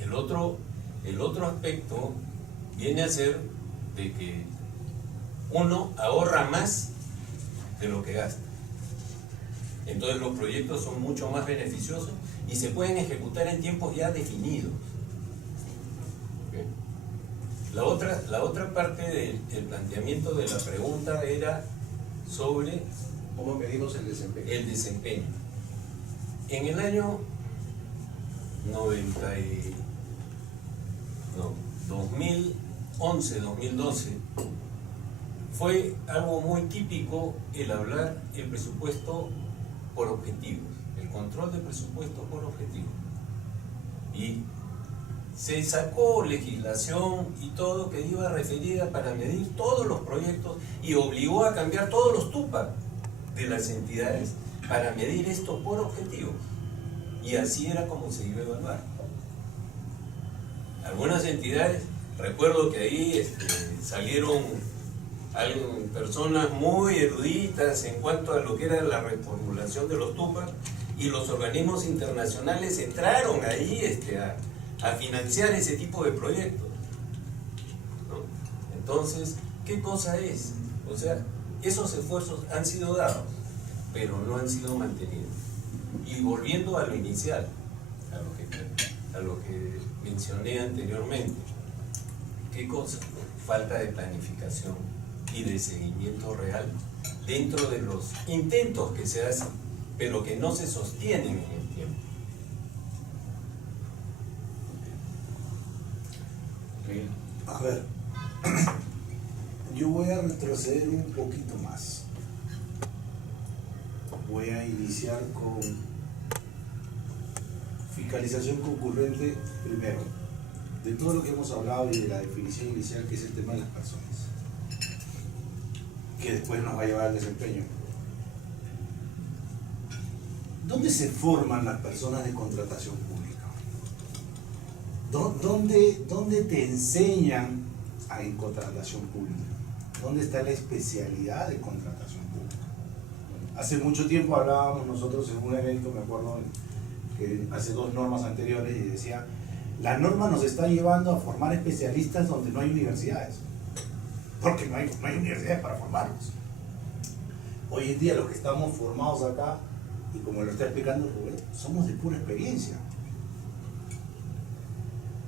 El otro aspecto viene a ser de que uno ahorra más de lo que gasta. Entonces los proyectos son mucho más beneficiosos y se pueden ejecutar en tiempos ya definidos. ¿Okay? La otra parte del planteamiento de la pregunta era sobre ¿Cómo medimos el desempeño? el desempeño. En el año 2011-2012 fue algo muy típico el hablar el presupuesto por objetivos, el control de presupuesto por objetivos. Y se sacó legislación y todo que iba referida para medir todos los proyectos y obligó a cambiar todos los TUPA de las entidades para medir esto por objetivos. Y así era como se iba a evaluar. Algunas entidades, recuerdo que ahí salieron personas muy eruditas en cuanto a lo que era la reformulación de los TUPA, y los organismos internacionales entraron ahí a financiar ese tipo de proyectos, ¿no? Entonces, ¿qué cosa es? O sea, esos esfuerzos han sido dados, pero no han sido mantenidos. Y volviendo a lo inicial, a lo que mencioné anteriormente, ¿qué cosa? Falta de planificación y de seguimiento real dentro de los intentos que se hacen, pero que no se sostienen en el tiempo. A ver, yo voy a retroceder un poquito más. Voy a iniciar con fiscalización concurrente primero, de todo lo que hemos hablado y de la definición inicial, que es el tema de las personas, que después nos va a llevar al desempeño. ¿Dónde se forman las personas de contratación pública? ¿Dónde te enseñan en contratación pública? ¿Dónde está la especialidad de contratación pública? Hace mucho tiempo hablábamos nosotros en un evento, me acuerdo que hace 2 normas anteriores, y decía, la norma nos está llevando a formar especialistas donde no hay universidades, porque no hay universidades para formarlos. Hoy en día los que estamos formados acá, y como lo está explicando Rubén, somos de pura experiencia.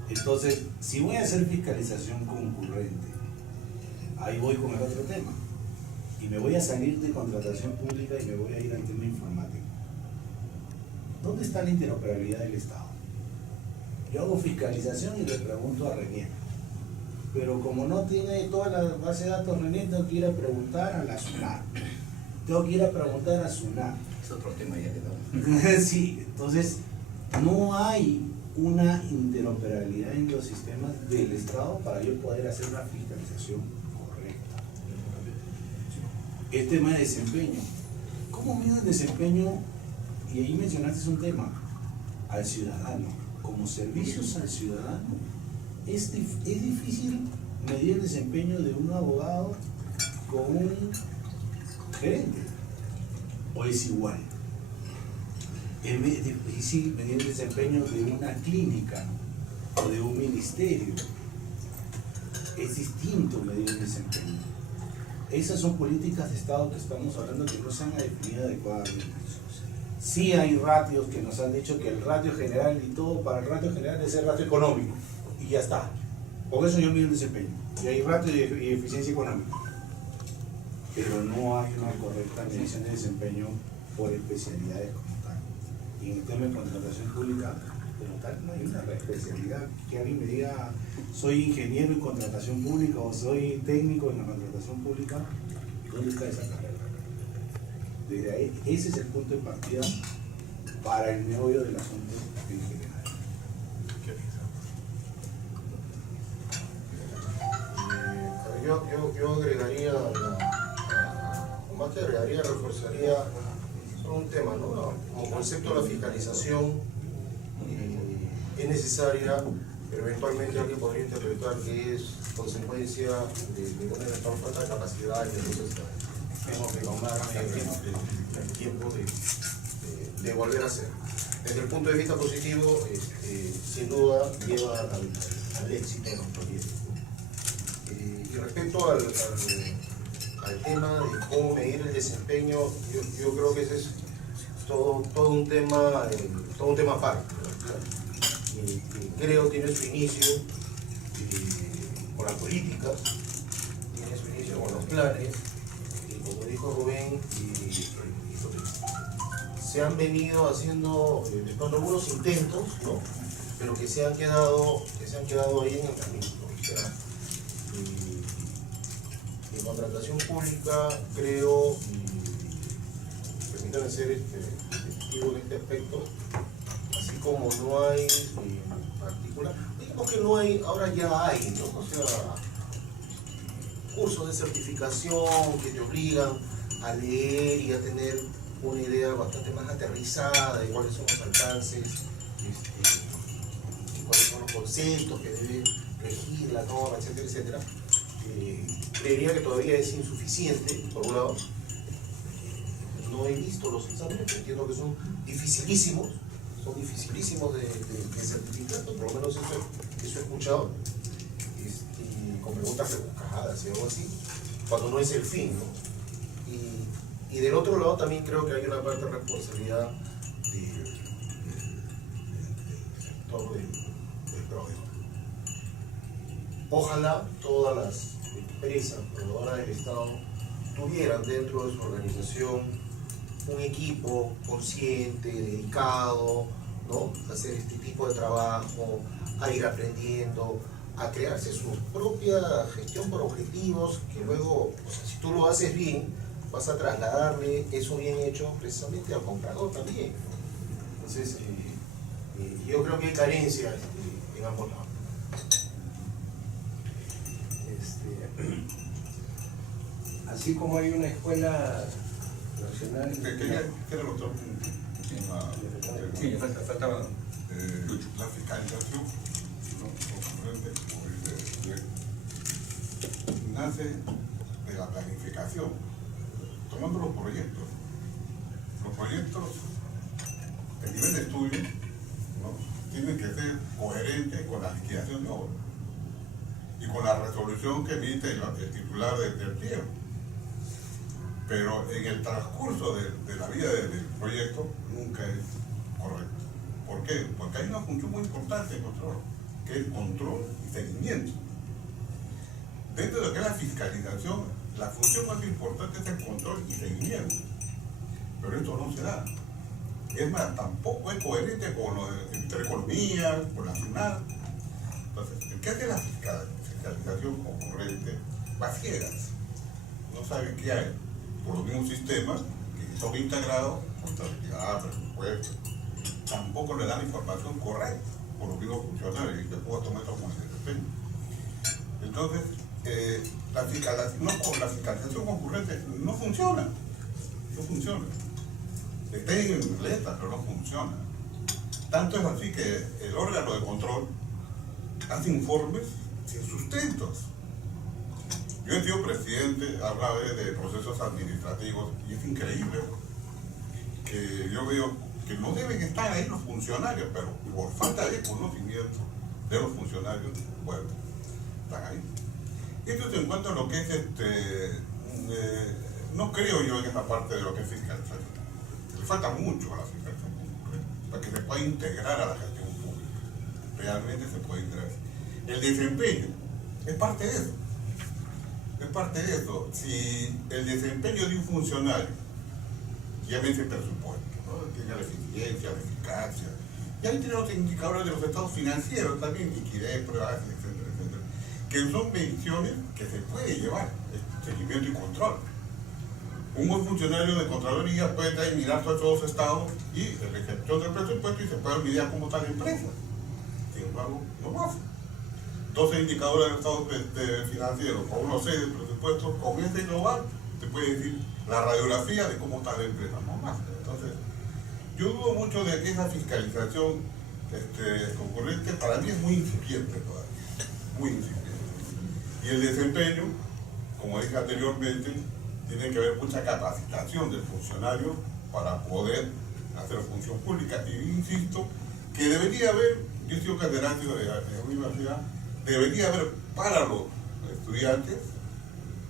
Entonces, si voy a hacer fiscalización concurrente, ahí voy con el otro tema, y me voy a salir de contratación pública y me voy a ir al tema informático. ¿Dónde está la interoperabilidad del Estado? Yo hago fiscalización y le pregunto a Renier, pero como no tiene toda la base de datos Renier, tengo que ir a preguntar a la SUNAT, tengo que ir a preguntar a SUNAT. Es otro tema ya que no. Sí, entonces no hay una interoperabilidad en los sistemas del Estado para yo poder hacer una fiscalización correcta. El tema de desempeño. ¿Cómo mido el desempeño? Y ahí mencionaste un tema, al ciudadano. Como servicios al ciudadano, es difícil medir el desempeño de un abogado con un gerente, o es igual. Es difícil medir el desempeño de una clínica o de un ministerio. Es distinto medir el desempeño. Esas son políticas de Estado que estamos hablando que no se han definido adecuadamente. Sí hay ratios que nos han dicho que el ratio general y todo, para el ratio general es el ratio económico y ya está. Por eso yo mido el desempeño. Y hay ratio y eficiencia económica. Pero no hay una correcta medición de desempeño por especialidades como tal. Y en el tema de contratación pública, como tal, no hay una especialidad que alguien me diga soy ingeniero en contratación pública o soy técnico en la contratación pública. ¿Dónde está esa carrera? Desde ahí, ese es el punto de partida para el meollo del asunto en general. Yo agregaría, o más que agregaría, reforzaría todo un tema, ¿no? Como concepto la fiscalización es necesaria, pero eventualmente alguien podría interpretar que es consecuencia de una eventual falta de capacidad y entonces tengo que tomarme el tiempo de volver a hacer. Desde el punto de vista positivo, sin duda lleva al éxito de los proyectos. Y respecto al tema de cómo medir el desempeño, yo creo que ese es todo un tema aparte. Y creo que tiene su inicio con la política, tiene su inicio con los planes, y como dijo Rubén, se han venido haciendo algunos intentos, ¿no? Pero que se han quedado ahí en el camino, ¿no? O sea, en contratación pública creo, permítanme ser testigo en este aspecto, así como no hay particular, digamos que no hay, ahora ya hay, ¿no? O sea, cursos de certificación que te obligan a leer y a tener una idea bastante más aterrizada de cuáles son los alcances, y cuáles son los conceptos que debe regir la norma, etcétera, etcétera. Creería que todavía es insuficiente, por un lado. No he visto los exámenes, entiendo que son dificilísimos de certificar, por lo menos eso he escuchado, con preguntas rebuscadas y algo así, cuando no es el fin, ¿no? Y del otro lado también creo que hay una parte de responsabilidad del sector del proveedor. Ojalá todas las empresas proveedoras del Estado tuvieran dentro de su organización un equipo consciente, dedicado, ¿no? A hacer este tipo de trabajo, a ir aprendiendo, a crearse su propia gestión por objetivos, que luego, o sea, si tú lo haces bien, vas a trasladarle eso bien hecho precisamente al comprador también, ¿no? Entonces, yo creo que hay carencia en ambos lados. Así como hay una escuela nacional. ¿Qué otro punto? Sí, le faltaba La fiscalización, ¿no? Nace de la planificación, tomando los proyectos. Los proyectos, el nivel de estudio, ¿no? Tienen que ser coherentes con la liquidación de obra y con la resolución que emite el titular del pliego. Pero en el transcurso de la vida del proyecto nunca es correcto. ¿Por qué? Porque hay una función muy importante en control, que es el control y seguimiento. Dentro de lo que es la fiscalización, la función más importante es el control y seguimiento. Pero esto no se da. Es más, tampoco es coherente con lo de Intereconomía, con la SUNAT. Entonces, el que hace la fiscalización concurrente va a ciegas. No sabe qué hay. Por los mismos sistemas que son integrados, contabilidad, presupuesto, tampoco le dan información correcta por los mismos funcionarios y después tomar esto como desempeño. Entonces, la fiscalización concurrente no funciona. No funciona. Está en letras, pero no funciona. Tanto es así que el órgano de control hace informes sin sustentos. Yo he sido presidente, habla de procesos administrativos y es increíble que yo veo que no deben estar ahí los funcionarios, pero por falta de conocimiento de los funcionarios, bueno, están ahí. Y esto se encuentra en lo que es no creo yo en esa parte de lo que es fiscalización. Le falta mucho a la fiscalización pública para que se pueda integrar a la gestión pública. Realmente se puede integrar. El desempeño es parte de eso. Es parte de eso. Si el desempeño de un funcionario, llámese presupuesto, ¿no? Tiene la eficiencia, la eficacia, y ahí tiene los indicadores de los estados financieros también, liquidez, pruebas, etcétera, etcétera, que son mediciones que se puede llevar, seguimiento y control. Un buen funcionario de Contraloría puede mirar todos los estados y la ejecución del presupuesto y se puede olvidar cómo está la empresa. Sin embargo, no lo hace. 12 indicadores del estado financiero, con unos 6 del presupuesto, con este global, te puede decir la radiografía de cómo está la empresa, no más. Entonces, Yo dudo mucho de que esa fiscalización concurrente para mí es muy incipiente todavía, muy incipiente. Y el desempeño, como dije anteriormente, tiene que haber mucha capacitación del funcionario para poder hacer función pública. Y insisto que debería haber, yo soy catedrático de la universidad, debería haber para los estudiantes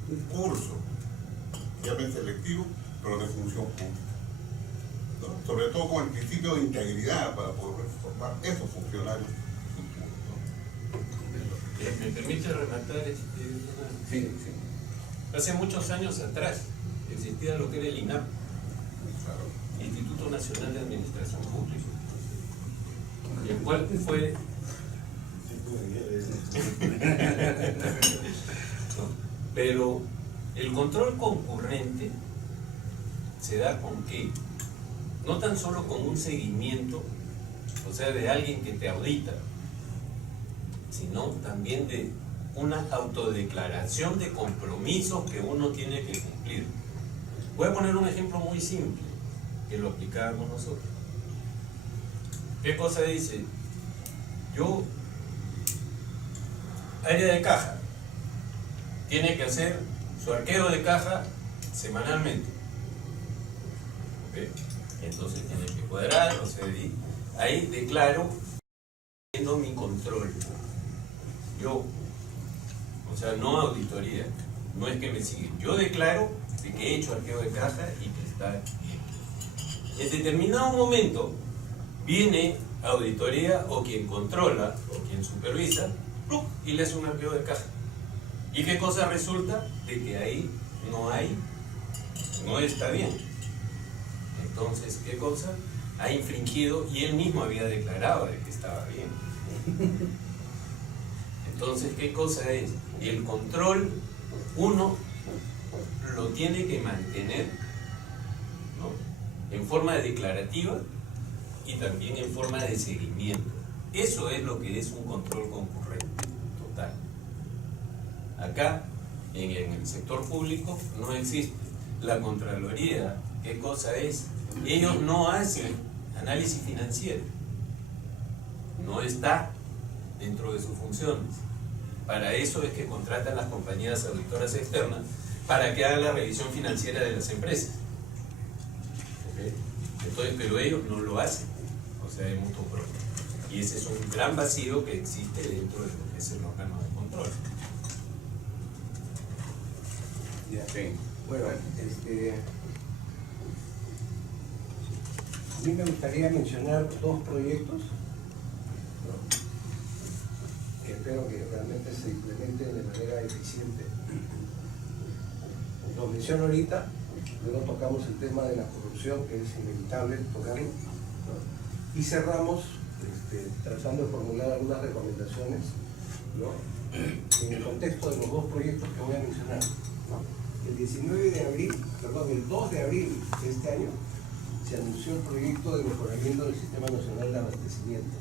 un curso, obviamente selectivo, pero de función pública, ¿no? Sobre todo con el principio de integridad para poder formar esos funcionarios futuros, ¿no? ¿Me permite rematar? Sí. Hace muchos años atrás existía lo que era el INAP, Instituto Nacional de Administración Pública, el cual fue... Pero el control concurrente se da con qué? No tan solo con un seguimiento, o sea, de alguien que te audita, sino también de una autodeclaración de compromisos que uno tiene que cumplir. Voy a poner un ejemplo muy simple, que lo aplicábamos nosotros. ¿Qué cosa dice? Yo, área de caja, tiene que hacer su arqueo de caja semanalmente. ¿Okay? Entonces tiene que cuadrar, o sea, ahí declaro haciendo mi control. Yo, o sea, no auditoría, no es que me siguen. Yo declaro de que he hecho arqueo de caja y que está bien. En determinado momento viene auditoría o quien controla o quien supervisa y le hace un arqueo de caja. ¿Y qué cosa resulta? De que ahí no está bien. Entonces, ¿qué cosa? Ha infringido y él mismo había declarado de que estaba bien. Entonces, ¿qué cosa es? El control uno lo tiene que mantener, ¿no?, en forma declarativa y también en forma de seguimiento. Eso es lo que es un control concurrente total. Acá, en el sector público, no existe. La Contraloría, ¿qué cosa es? Ellos no hacen análisis financiero. No está dentro de sus funciones. Para eso es que contratan las compañías auditoras externas para que hagan la revisión financiera de las empresas. ¿Okay? Entonces, pero ellos no lo hacen, o sea, de mutuo propio. Y ese es un gran vacío que existe dentro de lo que es el órgano de control. Ya. Bueno, a mí me gustaría mencionar dos proyectos, ¿no?, que espero que realmente se implementen de manera eficiente. Lo menciono ahorita, luego tocamos el tema de la corrupción, que es inevitable tocarlo, ¿no?, y cerramos tratando de formular algunas recomendaciones, ¿no?, en el contexto de los dos proyectos que voy a mencionar, ¿no? El 2 de abril de este año se anunció el proyecto de mejoramiento del Sistema Nacional de Abastecimiento.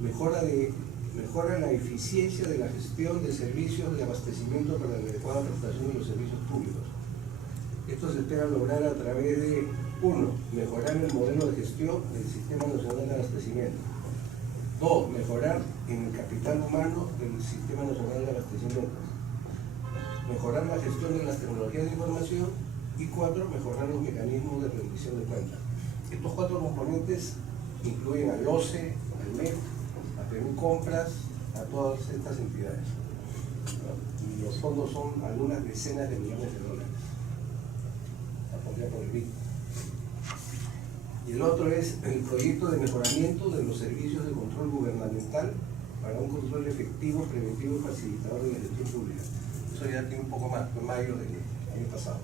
Mejora la eficiencia de la gestión de servicios de abastecimiento para la adecuada prestación de los servicios públicos. Esto se espera lograr a través de 1. Mejorar el modelo de gestión del Sistema Nacional de Abastecimiento. 2. Mejorar en el capital humano del Sistema Nacional de Abastecimiento. Mejorar la gestión de las tecnologías de información. Y 4. Mejorar los mecanismos de rendición de cuentas. Estos 4 componentes incluyen al OCE, al MEF, a Perú Compras, a todas estas entidades, ¿no? Y los fondos son algunas decenas de millones de dólares, apoyado por el BID. Y el otro es el proyecto de mejoramiento de los servicios de control gubernamental para un control efectivo, preventivo y facilitador de la gestión pública. Eso ya tiene un poco más, fue mayo del año pasado.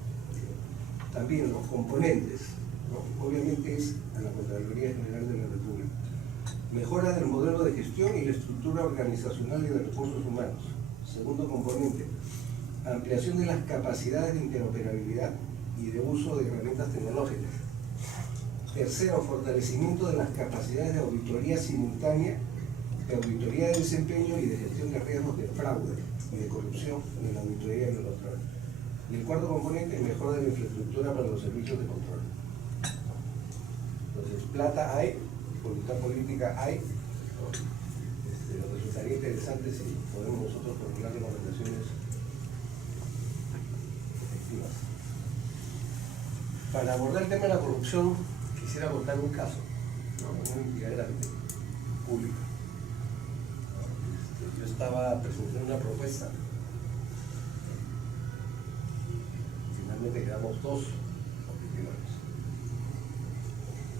También los componentes, ¿no?, obviamente es a la Contraloría General de la República. Mejora del modelo de gestión y la estructura organizacional y de recursos humanos. Segundo componente, ampliación de las capacidades de interoperabilidad y de uso de herramientas tecnológicas. Tercero, fortalecimiento de las capacidades de auditoría simultánea, de auditoría de desempeño y de gestión de riesgos de fraude y de corrupción en la auditoría y en el control. Y el cuarto componente, mejora de la infraestructura para los servicios de control. Entonces, plata hay, voluntad política hay, ¿no? Nos resultaría interesante si podemos nosotros formular recomendaciones efectivas. Para abordar el tema de la corrupción, quisiera contar un caso, ¿no? Una entidad grande, pública. Yo estaba presentando una propuesta. Finalmente quedamos 2 competidores.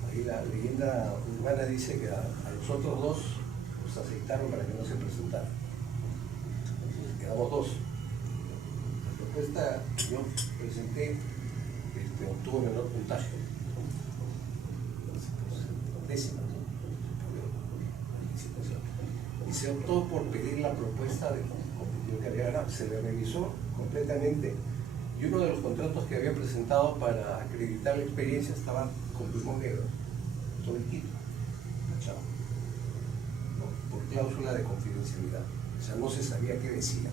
Ahí la leyenda urbana dice que a los otros 2 los aceptaron para que no se presentaran. Entonces quedamos 2. La propuesta que yo presenté obtuvo menor puntaje. Décima, ¿no? Y se optó por pedir la propuesta del competidor que había ganado. Se le revisó completamente y uno de los contratos que había presentado para acreditar la experiencia estaba con pulmón negro, todo el título, tachado, ¿no? Por cláusula de confidencialidad. O sea, no se sabía qué decía.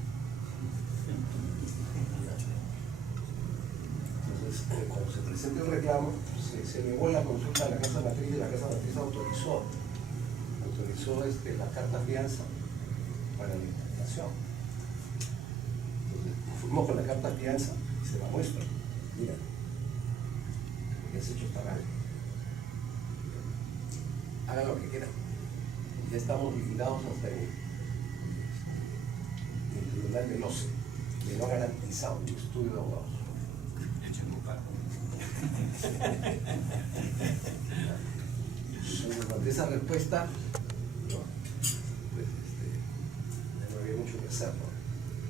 Entonces, cuando se presenta el reclamo, se llevó la consulta a la Casa Matriz y la Casa Matriz autorizó la carta fianza para la implementación. Entonces, fuimos con la carta fianza y se la muestra. Mira, lo que has hecho está mal. Hagan lo que quieran. Ya estamos vigilados hasta el tribunal del OCE, que no ha garantizado un estudio de abogados. Entonces, ante esa respuesta, pues, no había mucho que hacer, ¿no?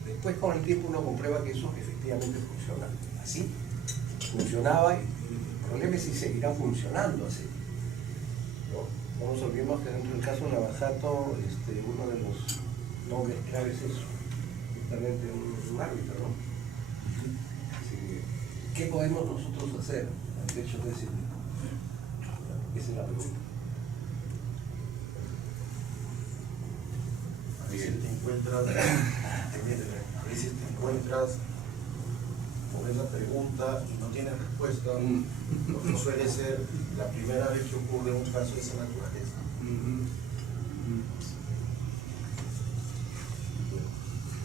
Después, con el tiempo, uno comprueba que eso efectivamente funciona así. Funcionaba y el problema es si seguirá funcionando así, ¿no? No nos olvidemos que dentro del caso de Navajato, uno de los nombres claves es justamente un árbitro, ¿no? Así que, ¿qué podemos nosotros hacer ante hechos de ese tipo? Esa es la pregunta. A veces te encuentras con esa pregunta y no tienes respuesta, porque suele ser la primera vez que ocurre un caso de esa naturaleza.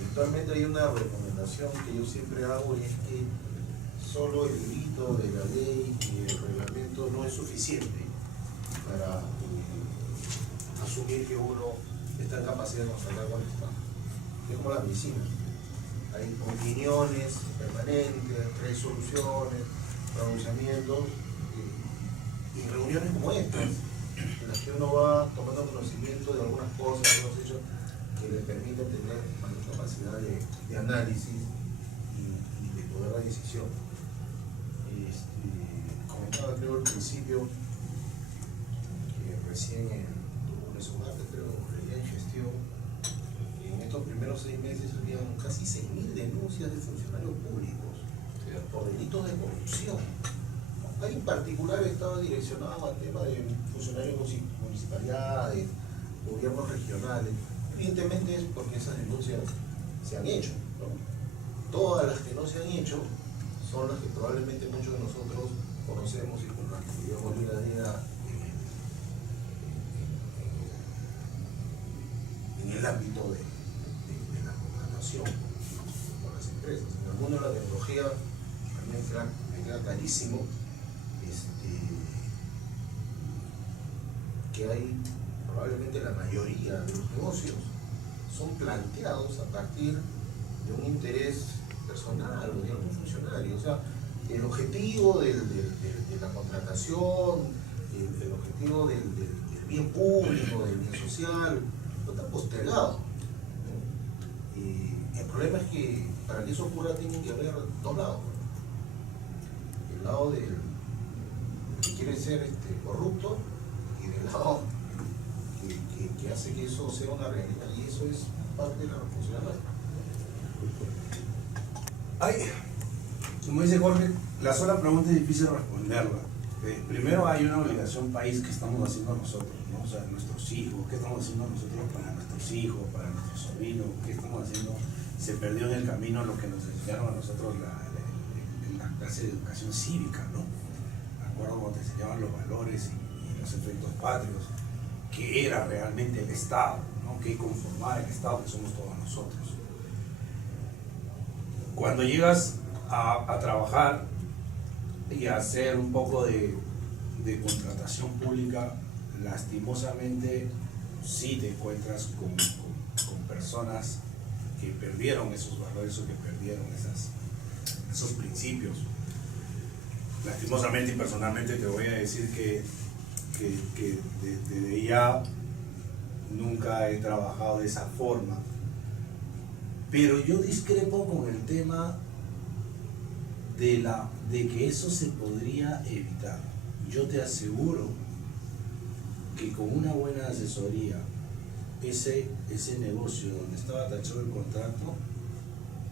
Eventualmente hay una recomendación que yo siempre hago, y es que solo el grito de la ley y el reglamento no es suficiente para asumir que uno está en capacidad de constatar cuál está. Es como la medicina. Hay opiniones permanentes, resoluciones, pronunciamientos y reuniones como estas, en las que uno va tomando conocimiento de algunas cosas, de algunos hechos que le permiten tener mayor capacidad de análisis y de poder de decisión. Comentaba, creo, al principio que recién en creo, en gestión, en estos primeros 6 meses habían casi 6.000 denuncias de funcionarios públicos por delitos de corrupción. Ahí en particular estaba direccionado al tema de funcionarios municipalidades, gobiernos regionales. Evidentemente es porque esas denuncias se han hecho, ¿no? Todas las que no se han hecho son las que probablemente muchos de nosotros conocemos y con las que vivimos día a día en el ámbito de la contratación con las empresas. En el mundo de la tecnología también me queda clarísimo que hay probablemente la mayoría de los negocios son planteados a partir de un interés personal o de algún funcionario. O sea, el objetivo de la contratación, el objetivo del bien público, del bien social, no está postergado. El problema es que para que eso ocurra tienen que haber 2 lados. El lado del que quiere ser corrupto y del lado que hace que eso sea una realidad, y eso es parte de la responsabilidad. Como dice Jorge, la sola pregunta es difícil responderla. Primero hay una obligación país que estamos haciendo nosotros, ¿no? O sea, nuestros hijos, ¿qué estamos haciendo nosotros para nuestros hijos, para nuestros sobrinos? ¿Qué estamos haciendo? Se perdió en el camino lo que nos enseñaron a nosotros en la clase de educación cívica, ¿no? Me acuerdo cuando te enseñaban los valores y los efectos patrios, que era realmente el Estado, ¿no? Que conformaba el Estado, que somos todos nosotros. Cuando llegas a trabajar y a hacer un poco de contratación pública, lastimosamente sí te encuentras con personas que perdieron esos valores o que perdieron esos principios. Lastimosamente y personalmente te voy a decir que desde ya nunca he trabajado de esa forma, pero yo discrepo con el tema de que eso se podría evitar. Yo te aseguro que con una buena asesoría, ese negocio donde estaba tachado el contrato,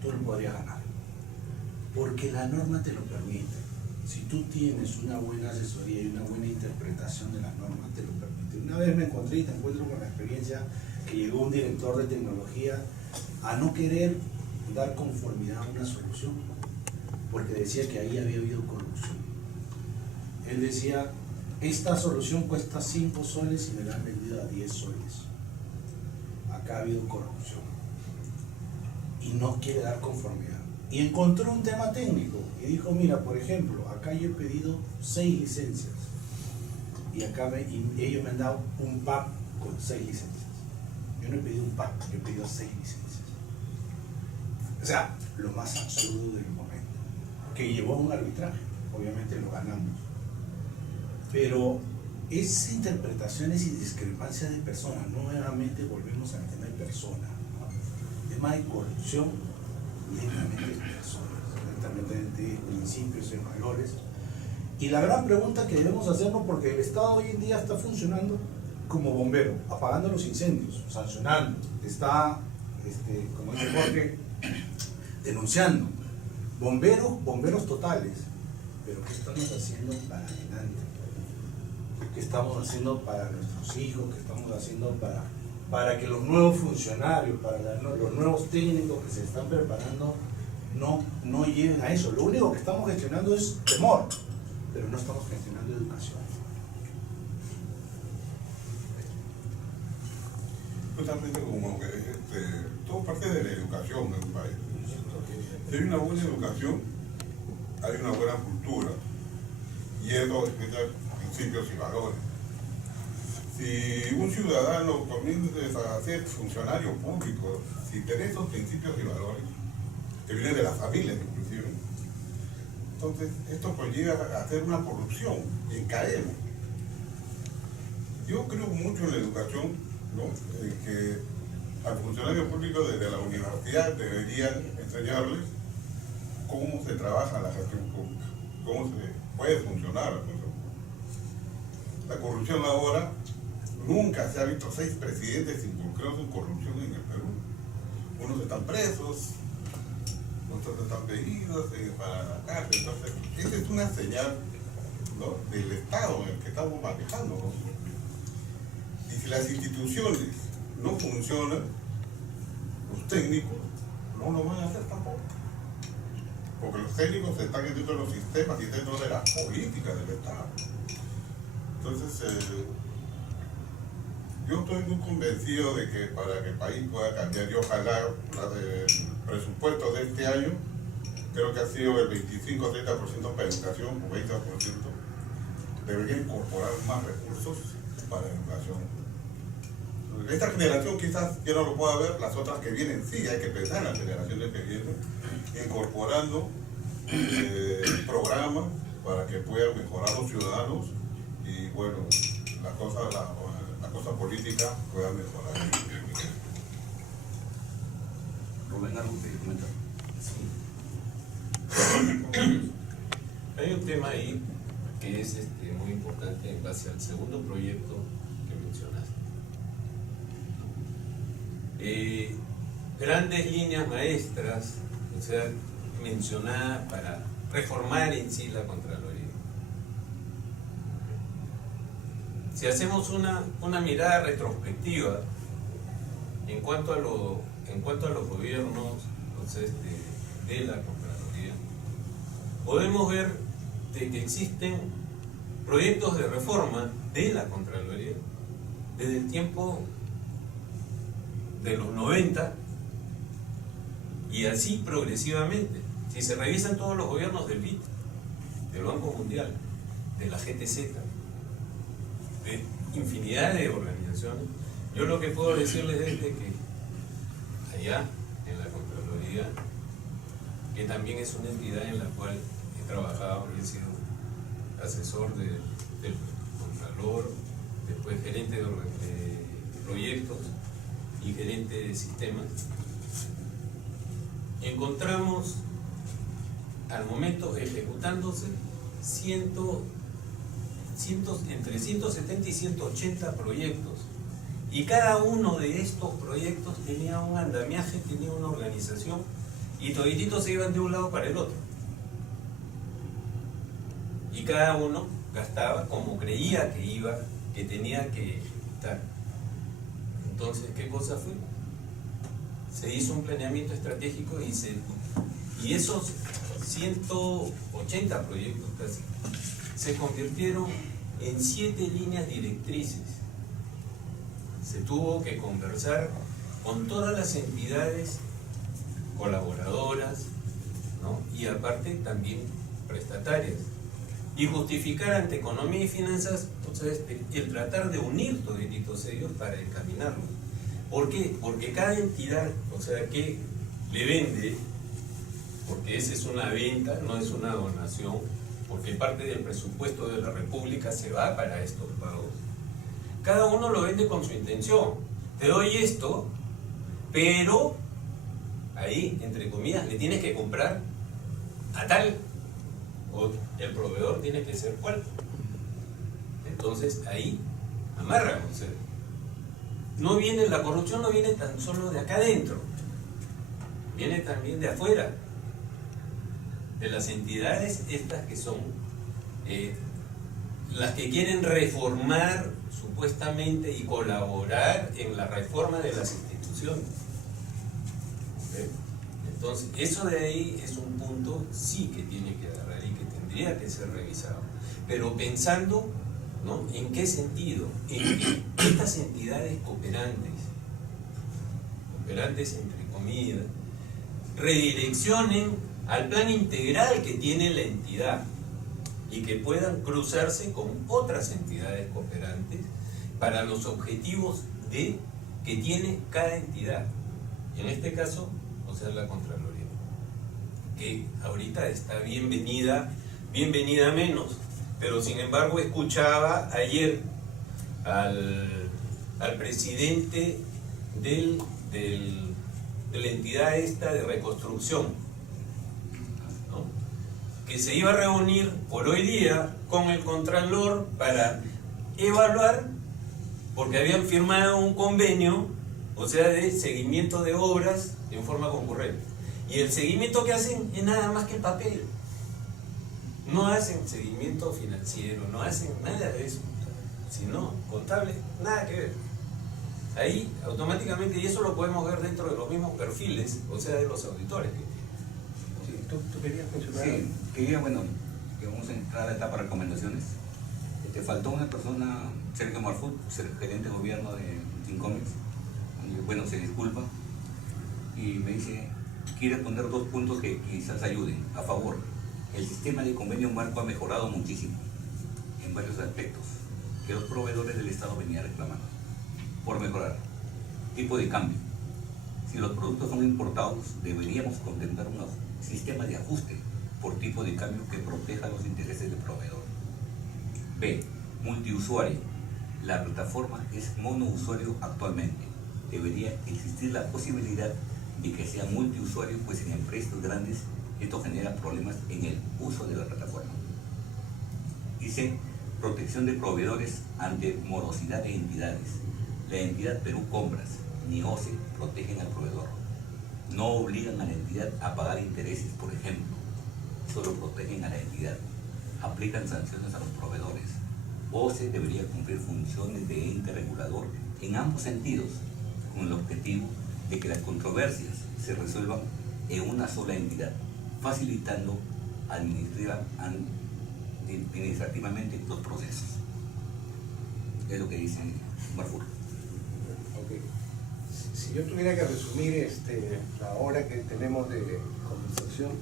tú lo podrías ganar, porque la norma te lo permite. Si tú tienes una buena asesoría y una buena interpretación de la norma, te lo permite. Una vez me encontré y te encuentro con la experiencia que llegó un director de tecnología a no querer dar conformidad a una solución, porque decía que ahí había habido corrupción. Él decía, esta solución cuesta 5 soles y me la han vendido a 10 soles. Acá ha habido corrupción. Y no quiere dar conformidad. Y encontró un tema técnico y dijo, mira, por ejemplo, acá yo he pedido 6 licencias y ellos me han dado un pack con 6 licencias. Yo no he pedido un pack, yo he pedido 6 licencias. O sea, lo más absurdo del momento, que llevó a un arbitraje. Obviamente lo ganamos. Pero esas interpretaciones y discrepancias de personas, nuevamente volvemos al tema de personas, ¿no? El tema de corrupción, netamente de personas, netamente de principios y valores. Y la gran pregunta que debemos hacernos, porque el Estado hoy en día está funcionando como bombero, apagando los incendios, sancionando, está, como dice Jorge, denunciando. Bomberos totales. Pero ¿qué estamos haciendo para adelante? ¿Qué estamos haciendo para nuestros hijos? ¿Qué estamos haciendo para que los nuevos funcionarios, para los nuevos técnicos que se están preparando no lleguen a eso? Lo único que estamos gestionando es temor, pero no estamos gestionando educación. Justamente como que todo parte de la educación en un país. Si hay una buena educación, hay una buena cultura, y eso explica principios y valores. Si un ciudadano comienza a ser funcionario público, si tiene esos principios y valores, que vienen de las familias inclusive, entonces esto conlleva a hacer una corrupción y caemos. Yo creo mucho en la educación, ¿no? Que al funcionario público desde la universidad deberían enseñarles cómo se trabaja la gestión pública, cómo se puede funcionar la función pública. La corrupción ahora, nunca se ha visto 6 presidentes involucrados en corrupción en el Perú. Unos están presos, otros están pedidos para la cárcel. Entonces, esa es una señal, ¿no?, del Estado en el que estamos manejando, ¿no? Y si las instituciones no funcionan, los técnicos no lo van a hacer tampoco. Porque los técnicos están dentro de los sistemas y dentro de las políticas del Estado. Entonces, yo estoy muy convencido de que para que el país pueda cambiar, y ojalá el presupuesto de este año, creo que ha sido el 25-30% para educación, o 20%, debería incorporar más recursos para educación. Esta generación quizás ya no lo pueda ver, las otras que vienen sí, hay que pensar en las generaciones que vienen, incorporando programas para que puedan mejorar los ciudadanos y bueno, la cosa política pueda mejorar. Rubén, ¿algo que comentar? Sí. Hay un tema ahí que es muy importante en base al segundo proyecto que mencionaste. Grandes líneas maestras, o sea, mencionadas para reformar en sí la Contraloría. Si hacemos una mirada retrospectiva en cuanto a los gobiernos, entonces, de la Contraloría, podemos ver de que existen proyectos de reforma de la Contraloría desde el tiempo de los 90 y así progresivamente. Si se revisan todos los gobiernos del BID, del Banco Mundial, de la GTZ, de infinidad de organizaciones, yo lo que puedo decirles es de que allá en la Contraloría, que también es una entidad en la cual he trabajado y he sido asesor del Contralor, después gerente de proyectos y gerente de sistemas, encontramos al momento ejecutándose entre 170 y 180 proyectos, y cada uno de estos proyectos tenía un andamiaje, tenía una organización, y todititos se iban de un lado para el otro, y cada uno gastaba como creía que tenía que ejecutar. Entonces, ¿qué cosa fue? Se hizo un planeamiento estratégico y esos 180 proyectos casi se convirtieron en 7 líneas directrices. Se tuvo que conversar con todas las entidades colaboradoras, ¿no? Y aparte también prestatarias, y justificar ante economía y finanzas, o sea, el tratar de unir todos ellos para encaminarlos. ¿Por qué? Porque cada entidad, o sea, que le vende, porque esa es una venta, no es una donación, porque parte del presupuesto de la República se va para estos pagos. Cada uno lo vende con su intención. Te doy esto, pero ahí, entre comillas, le tienes que comprar a tal, o el proveedor tiene que ser cual. Entonces ahí amarran, o sea, no viene, la corrupción no viene tan solo de acá adentro, viene también de afuera, de las entidades estas que son las que quieren reformar supuestamente y colaborar en la reforma de las instituciones. ¿Okay? Entonces, eso de ahí es un punto sí que tiene que agarrar y que tendría que ser revisado. Pero pensando, ¿no?, en qué sentido, en que estas entidades cooperantes entre comillas, redireccionen al plan integral que tiene la entidad y que puedan cruzarse con otras entidades cooperantes para los objetivos que tiene cada entidad. En este caso, o sea, la Contraloría, que ahorita está bienvenida menos, pero sin embargo escuchaba ayer al presidente de la entidad esta de reconstrucción, ¿no?, que se iba a reunir por hoy día con el Contralor para evaluar, porque habían firmado un convenio, o sea, de seguimiento de obras en forma concurrente. Y el seguimiento que hacen es nada más que el papel. No hacen seguimiento financiero, no hacen nada de eso, sino contable, nada que ver. Ahí automáticamente, y eso lo podemos ver dentro de los mismos perfiles, o sea, de los auditores que tienen. Sí, ¿tú querías mencionar? Sí, quería, bueno, que vamos a entrar a la etapa de recomendaciones. Te faltó una persona, Sergio Marfut, gerente de gobierno de Incomex. Bueno, se disculpa y me dice, quiere poner 2 puntos que quizás ayuden. A favor, el sistema de convenio marco ha mejorado muchísimo en varios aspectos que los proveedores del Estado venían reclamando. Por mejorar, tipo de cambio. Si los productos son importados, deberíamos contemplar un sistema de ajuste por tipo de cambio que proteja los intereses del proveedor. B. Multiusuario. La plataforma es monousuario actualmente. Debería existir la posibilidad de que sea multiusuario, pues en empresas grandes esto genera problemas en el uso de la plataforma. Y C. Protección de proveedores ante morosidad de entidades. La entidad Perú Compras ni OCE protegen al proveedor. No obligan a la entidad a pagar intereses, por ejemplo. Solo protegen a la entidad. Aplican sanciones a los proveedores. OCE debería cumplir funciones de ente regulador en ambos sentidos, con el objetivo de que las controversias se resuelvan en una sola entidad, facilitando administrativamente los procesos. es lo que dice Marful. Ok. Si yo tuviera que resumir la hora que tenemos de conversación,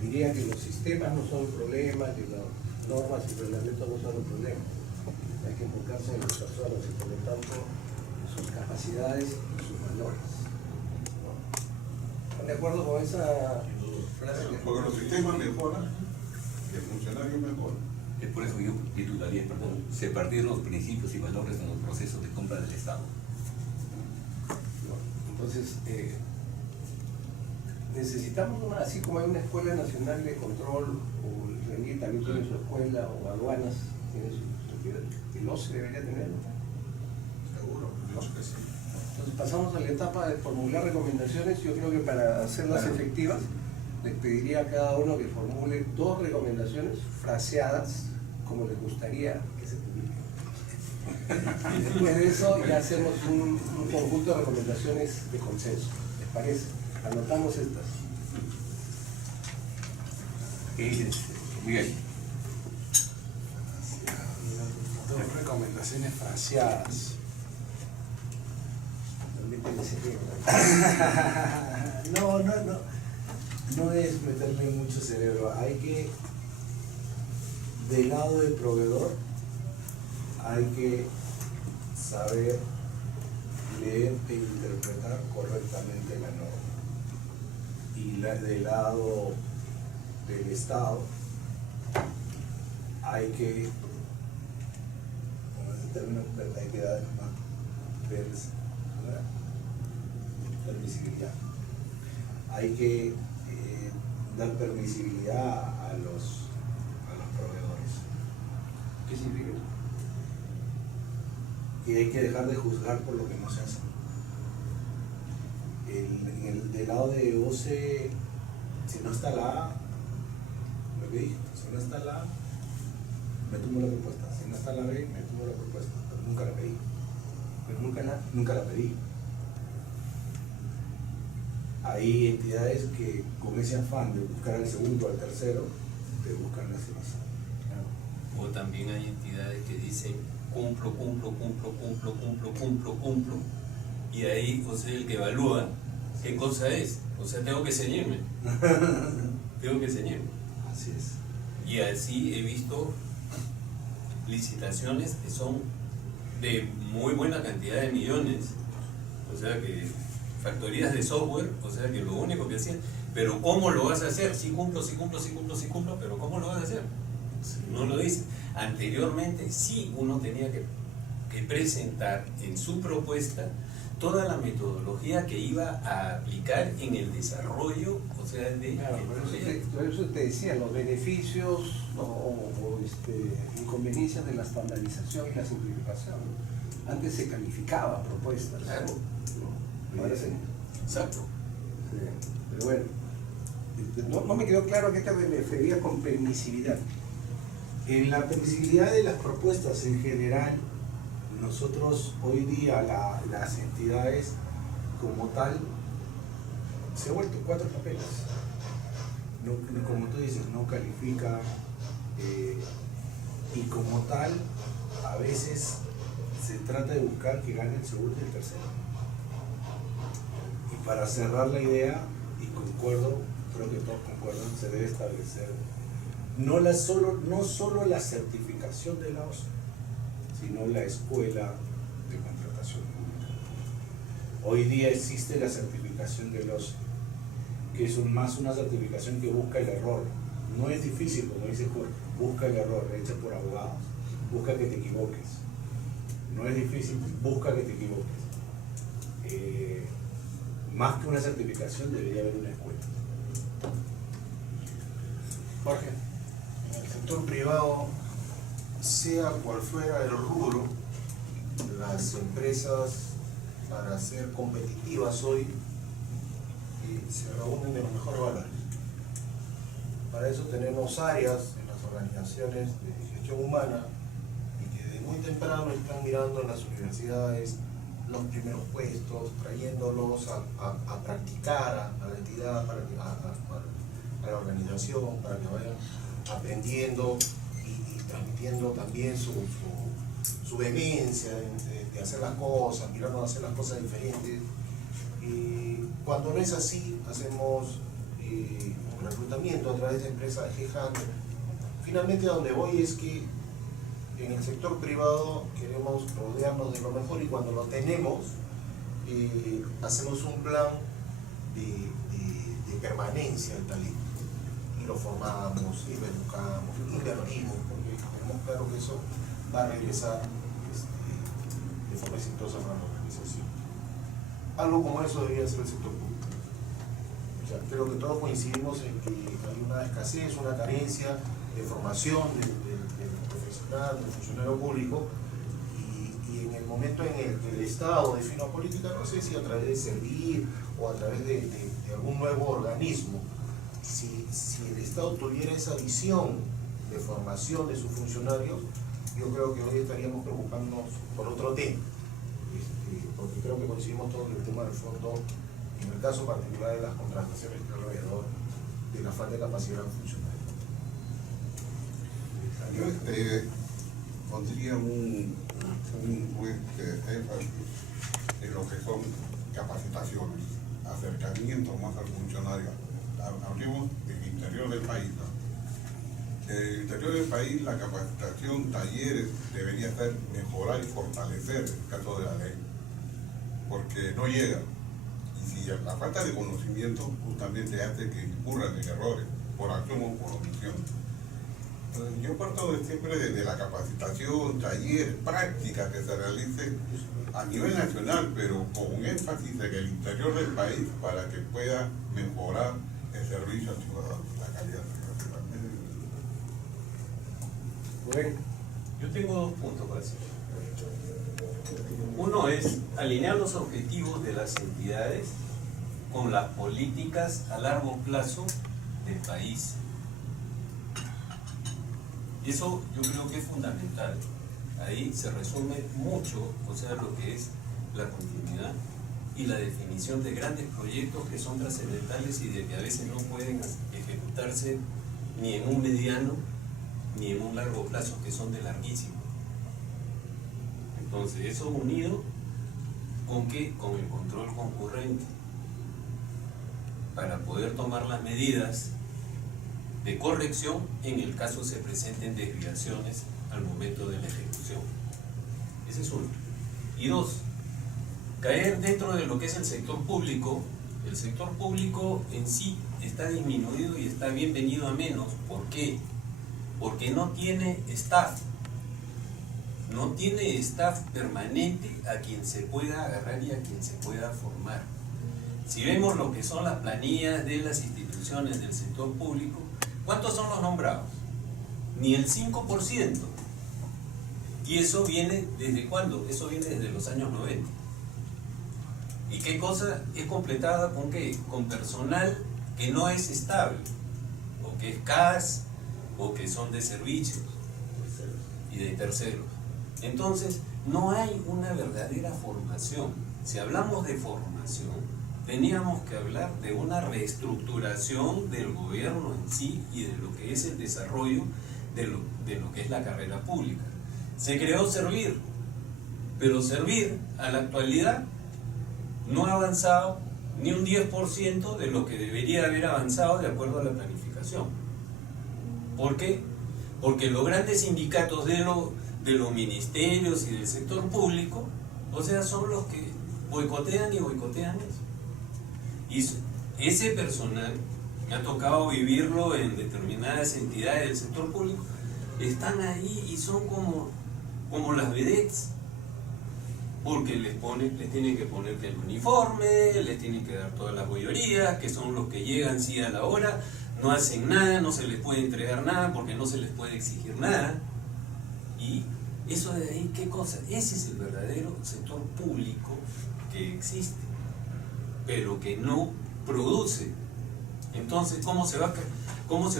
diría que los sistemas no son el problema, que las normas y reglamentos no son el problema. Hay que enfocarse en las personas y por lo tanto sus capacidades y sus valores. ¿No? ¿Están de acuerdo con esa frase? Porque los sistemas mejoran, el funcionario mejora. Es por eso que yo titularía, perdón, se perdieron los principios y valores en los procesos de compra del Estado. Entonces, necesitamos así como hay una escuela nacional de control, o el RENIR también tiene su escuela, o aduanas tiene su el OCE debería tenerlo. Seguro, yo creo que sí. Entonces pasamos a la etapa de formular recomendaciones. Yo creo que para hacerlas efectivas, les pediría a cada uno que formule 2 recomendaciones fraseadas como les gustaría que se publiquen. Y después de eso ya hacemos un conjunto de recomendaciones de consenso. ¿Les parece? Anotamos estas. ¿Qué dices, Miguel? 2 recomendaciones fraseadas. No es meterle mucho cerebro. Hay que, del lado del proveedor, hay que saber leer e interpretar correctamente la norma. Y del lado del Estado, hay que, con ese término, hay que dar más permisibilidad. Hay que dar permisibilidad a los proveedores. ¿Qué significa eso? Y hay que dejar de juzgar por lo que no se hace. Del lado de OCE, si no está la A, lo que dije, si no está la A, me tomo la propuesta. Si no está la B, me tomo la propuesta. Pero nunca la pedí. Pero Nunca la pedí. Hay entidades que con ese afán de buscar al segundo o al tercero, te buscan las demás. O también hay entidades que dicen cumplo. Y ahí, o sea, el que evalúa qué cosa es. O sea, tengo que ceñirme. Así es. Y así he visto licitaciones que son de muy buena cantidad de millones. O sea que factorías de software, o sea que lo único que hacían, pero ¿cómo lo vas a hacer? Sí cumplo, pero ¿cómo lo vas a hacer? No lo dice. Anteriormente sí uno tenía que presentar en su propuesta toda la metodología que iba a aplicar en el desarrollo, o sea, de claro, por eso te decía, los beneficios o inconveniencias de la estandarización y la simplificación. Antes se calificaba propuestas, claro, ¿no? Ahora sí. Exacto. Sí. Pero bueno, no me quedó claro a qué te referías con permisividad. En la permisibilidad de las propuestas en general, nosotros hoy día las entidades como tal se han vuelto 4 papeles. No, como tú dices, no califica y como tal a veces se trata de buscar que gane el segundo y el tercero. Y para cerrar la idea, y concuerdo, creo que todos concuerdan, se debe establecer no solo la certificación de la OCE, sino la escuela de contratación pública. Hoy día existe la certificación de los que es más una certificación que busca el error. No es difícil, como dice Jorge, busca el error, hecha por abogados, busca que te equivoques. No es difícil, busca que te equivoques. Más que una certificación debería haber una escuela. Jorge, en el sector privado, sea cual fuera el rubro, las empresas para ser competitivas hoy se reúnen de los mejores valores. Para eso tenemos áreas en las organizaciones de gestión humana y que de muy temprano están mirando en las universidades los primeros puestos, trayéndolos a practicar a la entidad, a la organización, para que vayan aprendiendo y transmitiendo también su su vehemencia de hacer las cosas, mirarnos a hacer las cosas diferentes. Cuando no es así, hacemos un reclutamiento a través de empresas de headhunter. Finalmente a donde voy es que en el sector privado queremos rodearnos de lo mejor, y cuando lo tenemos, hacemos un plan de permanencia del talento, y lo formamos, y lo educamos, invertimos, porque tenemos claro que eso va a regresar de forma exitosa para la organización. Algo como eso debería ser el sector público. O sea, creo que todos coincidimos en que hay una escasez, una carencia de formación del profesional, del funcionario público, y en el momento en el que el Estado define una política, no sé si a través de servir o a través de algún nuevo organismo, si el Estado tuviera esa visión de formación de sus funcionarios, yo creo que hoy estaríamos preocupándonos por otro tema, porque creo que coincidimos todos en el tema del fondo, en el caso particular de las contrataciones alrededor de la falta de capacidad funcional. Yo pondría un énfasis en lo que son capacitaciones, acercamiento más al funcionario. Hablemos del interior del país, ¿no? En el interior del país la capacitación, talleres, debería ser mejorar y fortalecer el caso de la ley, porque no llega. Y si la falta de conocimiento justamente hace que incurran en errores, por acción o por omisión. Entonces, yo parto siempre de la capacitación, taller, práctica que se realice a nivel nacional, pero con énfasis en el interior del país para que pueda mejorar el servicio al ciudadano, la calidad del servicio. Yo tengo 2 puntos para decir. Uno es alinear los objetivos de las entidades con las políticas a largo plazo del país. Eso yo creo que es fundamental. Ahí se resume mucho, o sea, lo que es la continuidad y la definición de grandes proyectos que son trascendentales y de que a veces no pueden ejecutarse ni en un mediano ni en un largo plazo, que son de larguísimo. Entonces, eso unido ¿con qué? Con el control concurrente, para poder tomar las medidas de corrección en el caso se presenten desviaciones al momento de la ejecución. Ese es uno. Y 2, caer dentro de lo que es el sector público. El sector público en sí está disminuido y está bienvenido a menos. ¿Por qué? Porque no tiene staff. No tiene staff permanente a quien se pueda agarrar y a quien se pueda formar. Si vemos lo que son las planillas de las instituciones del sector público, ¿cuántos son los nombrados? Ni el 5%. ¿Y eso viene desde cuándo? Eso viene desde los años 90. ¿Y qué cosa es completada con qué? Con personal que no es estable, o que es CAS, o que son de servicios y de terceros. Entonces, no hay una verdadera formación. Si hablamos de formación, teníamos que hablar de una reestructuración del gobierno en sí y de lo que es el desarrollo de lo que es la carrera pública. Se creó Servir, pero Servir a la actualidad no ha avanzado ni un 10% de lo que debería haber avanzado de acuerdo a la planificación. ¿Por qué? Porque los grandes sindicatos de los ministerios y del sector público, o sea, son los que boicotean y boicotean eso. Y ese personal, me ha tocado vivirlo en determinadas entidades del sector público, están ahí y son como las vedettes, porque les tienen que poner el uniforme, les tienen que dar todas las bollerías, que son los que llegan sí a la hora, no hacen nada, no se les puede entregar nada porque no se les puede exigir nada. Y eso de ahí, ¿qué cosa? Ese es el verdadero sector público que existe, pero que no produce. Entonces, ¿cómo se va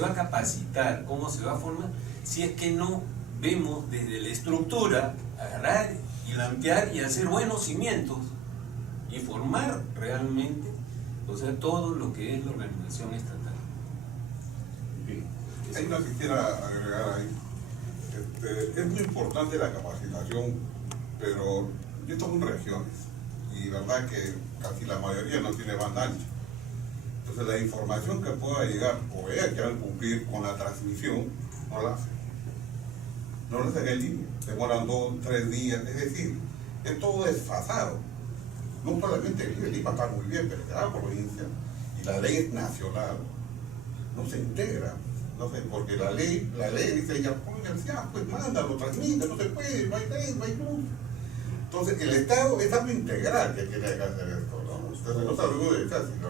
a capacitar? ¿Cómo se va a formar? Si es que no vemos desde la estructura agarrar y lampear y hacer buenos cimientos y formar realmente, o sea, todo lo que es la organización estatal. Hay una que quisiera agregar ahí. Es muy importante la capacitación, pero yo estamos en regiones y verdad que casi la mayoría no tiene banda ancha. Entonces la información que pueda llegar o ella quieran cumplir con la transmisión, no la hacen. No lo hacen en línea, demoran 2, 3 días, es decir, es todo desfasado. No solamente el Lima está muy bien, pero cada provincia y la ley es nacional, no se integra. No sé, porque la ley dice, ya pongan, pues mándalo, transmite, no se puede, no hay ley, no hay luz. Entonces el Estado es algo integral que tiene que hacer esto, ¿no? Ustedes no saben de eso, sino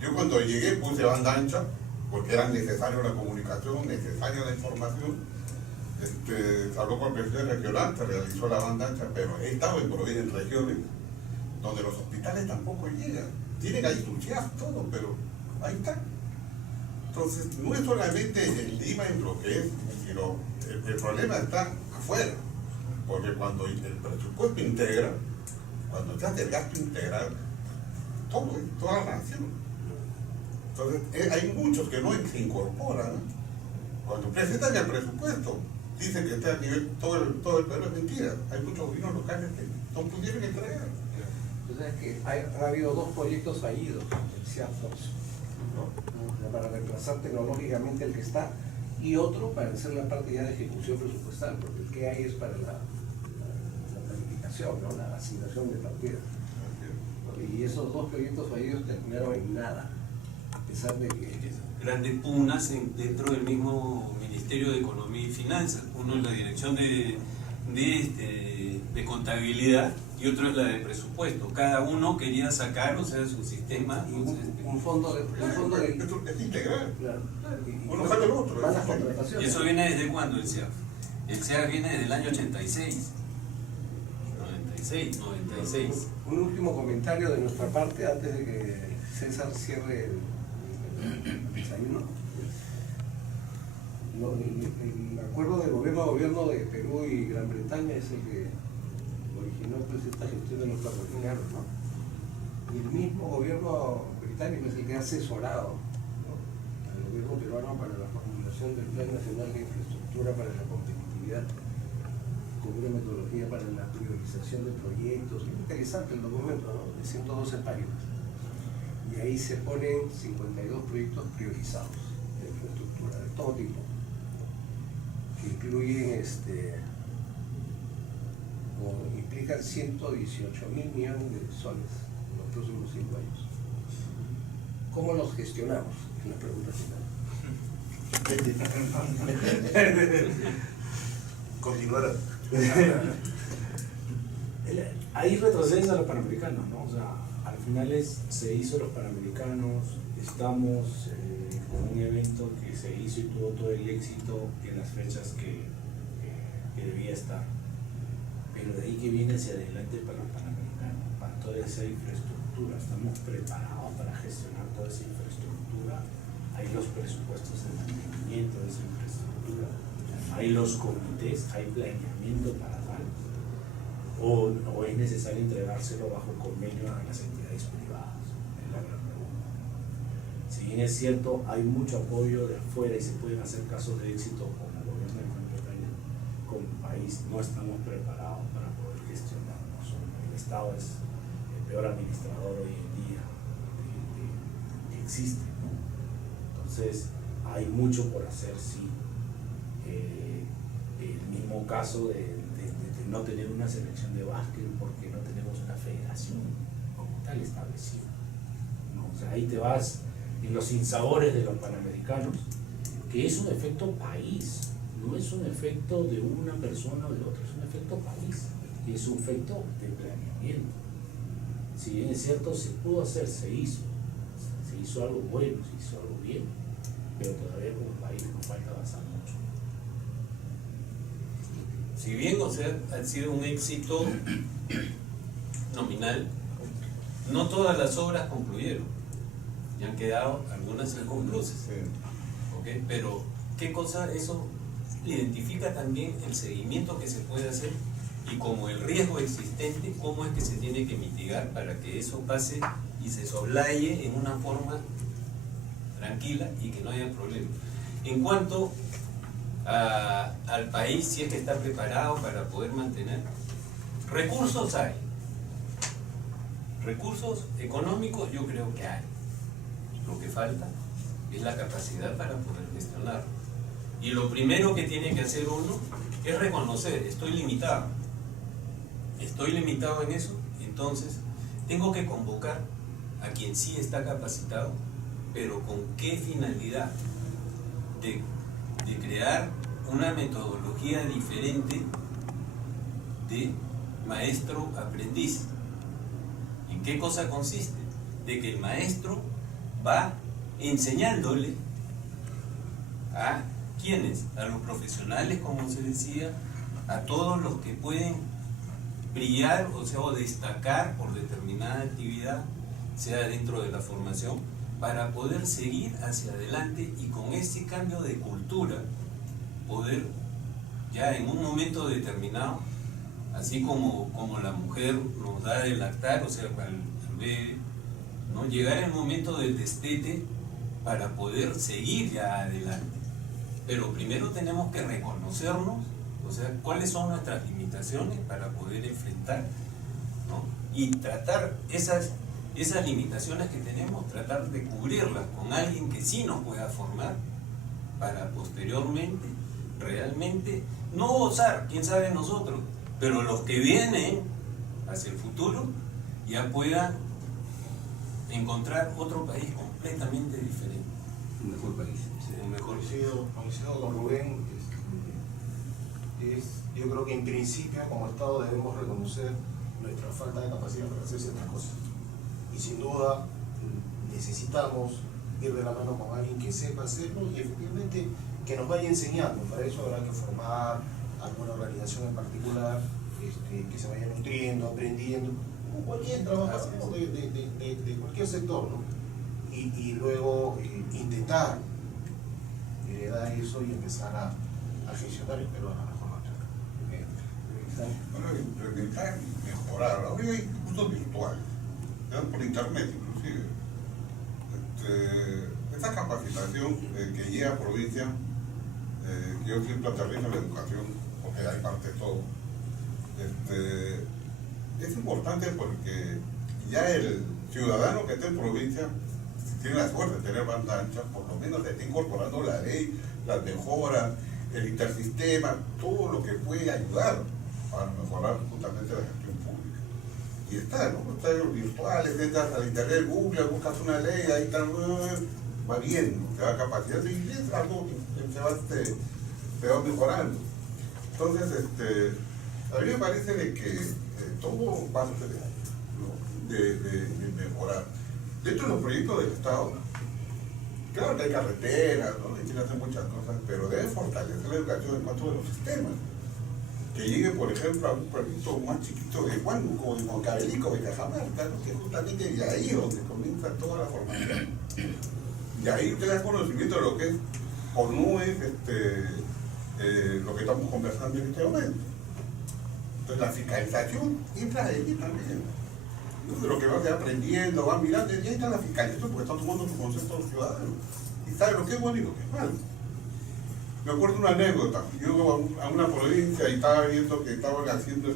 yo cuando llegué puse banda ancha, porque era necesaria la comunicación, necesaria la información. Habló con el presidente regional, se realizó la banda ancha, pero he estado en provincias, en regiones, donde los hospitales tampoco llegan. Tienen ahí sus chefs, todo, pero ahí está. Entonces, no es solamente en Lima en lo que es, sino el problema está afuera. Porque cuando el presupuesto integra, cuando se hace el gasto integral, toda la nación. Entonces, hay muchos que no se incorporan. Cuando presentan el presupuesto, dicen que está a nivel, todo el Perú es mentira. Hay muchos gobiernos locales que no pudieron entregar. Entonces, que ha habido 2 proyectos fallidos, el CIAP-2, ¿no? Para reemplazar tecnológicamente el que está, y otro para hacer la parte ya de ejecución presupuestal, porque el que hay es para la planificación, ¿no? La asignación de partidas. Y esos 2 proyectos fallidos terminaron en nada, a pesar de que... Grandes pugnas dentro del mismo Ministerio de Economía y Finanzas, uno es la dirección de contabilidad y otro es la de presupuesto. Cada uno quería sacar, o sea, su sistema. Y un fondo de... Esto es integral. Claro. Uno saca el otro. Van las contrataciones. ¿Y eso viene desde cuándo el CEAF? El CEAF viene desde el año 86. 96. Un último comentario de nuestra parte antes de que César cierre el desayuno. El acuerdo de gobierno a gobierno de Perú y Gran Bretaña es el que originó pues esta gestión de los patrocinios, ¿no? Y el mismo gobierno británico es el que ha asesorado, ¿no?, al gobierno peruano para la formulación del Plan Nacional de Infraestructura para la Competitividad, con una metodología para la priorización de proyectos. Es interesante el documento, ¿no?, de 112 páginas. Y ahí se ponen 52 proyectos priorizados de infraestructura de todo tipo, que incluyen o implican 118.000 millones de soles en los próximos 5 años. ¿Cómo los gestionamos? Es la pregunta final. Continuará. Ahí retrocedes a los panamericanos, ¿no? O sea, al final se hizo los panamericanos, estamos con un evento que se hizo y tuvo todo el éxito en las fechas que debía estar. Pero de ahí que viene hacia adelante para los panamericanos, para toda esa infraestructura, estamos preparados para gestionar toda esa infraestructura, hay los presupuestos de mantenimiento de esa infraestructura, hay los comités, hay planeamiento para tal, o es necesario entregárselo bajo convenio a las entidades privadas, es la gran pregunta. Si bien es cierto, hay mucho apoyo de afuera y se pueden hacer casos de éxito con el gobierno de Gran Bretaña, como país no estamos preparados para poder gestionarnos. El Estado es el peor administrador hoy en día que existe, ¿no? Entonces hay mucho por hacer, sí. El mismo caso de no tener una selección de básquet porque no tenemos una federación como tal establecida, ¿no? O sea, ahí te vas en los sinsabores de los panamericanos, que es un efecto país, no es un efecto de una persona o de otra, es un efecto país, y es un efecto de planeamiento. Si bien es cierto, se pudo hacer, se hizo algo bueno, se hizo algo bien, pero todavía como país nos falta avanzar mucho. Si bien, o sea, ha sido un éxito nominal, no todas las obras concluyeron y han quedado algunas inconclusas. ¿Okay? Pero, ¿qué cosa? Eso identifica también el seguimiento que se puede hacer y como el riesgo existente, cómo es que se tiene que mitigar para que eso pase y se soslaye en una forma tranquila y que no haya problemas. En cuanto al país si es que está preparado para poder mantener. Recursos hay. Recursos económicos yo creo que hay. Lo que falta es la capacidad para poder gestionarlo. Y lo primero que tiene que hacer uno es reconocer, estoy limitado en eso, entonces tengo que convocar a quien sí está capacitado, pero ¿con qué finalidad? De crear una metodología diferente de maestro-aprendiz. ¿En qué cosa consiste? De que el maestro va enseñándole a ¿quiénes? A los profesionales, como se decía, a todos los que pueden brillar, o sea, o destacar por determinada actividad, sea dentro de la formación, para poder seguir hacia adelante y con ese cambio de cultura poder ya en un momento determinado, así como la mujer nos da de lactar, o sea, al bebé, ¿no? Llegar el momento del destete para poder seguir ya adelante. Pero primero tenemos que reconocernos, o sea, cuáles son nuestras limitaciones para poder enfrentar, ¿no? Y tratar esas limitaciones que tenemos, tratar de cubrirlas con alguien que sí nos pueda formar para posteriormente, realmente, no gozar, quién sabe nosotros, pero los que vienen hacia el futuro ya puedan encontrar otro país completamente diferente. Un mejor país. Un mejor país. Coincido con Rubén. Yo creo que en principio como Estado debemos reconocer nuestra falta de capacidad para hacer ciertas cosas. Y sin duda necesitamos ir de la mano con alguien que sepa hacerlo y efectivamente que nos vaya enseñando. Para eso habrá que formar alguna organización en particular que se vaya nutriendo, aprendiendo, como cualquier trabajador de cualquier sector, ¿no? Y luego intentar heredar eso y empezar a gestionar el Perú de la mejor manera. Bueno, implementar y mejorar. Ahora hay cursos virtuales, ya por internet inclusive. Esta capacitación que llega a provincia, que yo siempre aterrizo en la educación, porque hay parte de todo, es importante porque ya el ciudadano que está en provincia tiene la suerte de tener banda ancha, por lo menos se está incorporando la ley, las mejoras, el intersistema, todo lo que puede ayudar para mejorar justamente la gestión pública. Y está, ¿no? Está en los virtuales, entras al internet, Google, buscas una ley, ahí está, va bien, te va capacitando y es algo que se va mejorando. Entonces, a mí me parece de que todo va a suceder, ¿no? de mejorar. Dentro de los proyectos del Estado, claro que hay carreteras, ¿no? Y quieren hacer muchas cosas, pero debe fortalecer la educación en cuanto a los sistemas. Que llegue, por ejemplo, a un pueblito más chiquito de Huánuco, como de Moncabelico, de Cajamarca, ¿no? Que justamente de ahí donde comienza toda la formación. Y ahí usted da conocimiento de lo que es o no es lo que estamos conversando en este momento. Entonces la fiscalización entra ahí también. ¿No? De lo que van aprendiendo, van mirando, y ahí está la fiscalización porque están tomando su concepto ciudadano. Y saben lo que es bueno y lo que es malo. Me acuerdo una anécdota. Yo iba a una provincia y estaba viendo que estaban haciendo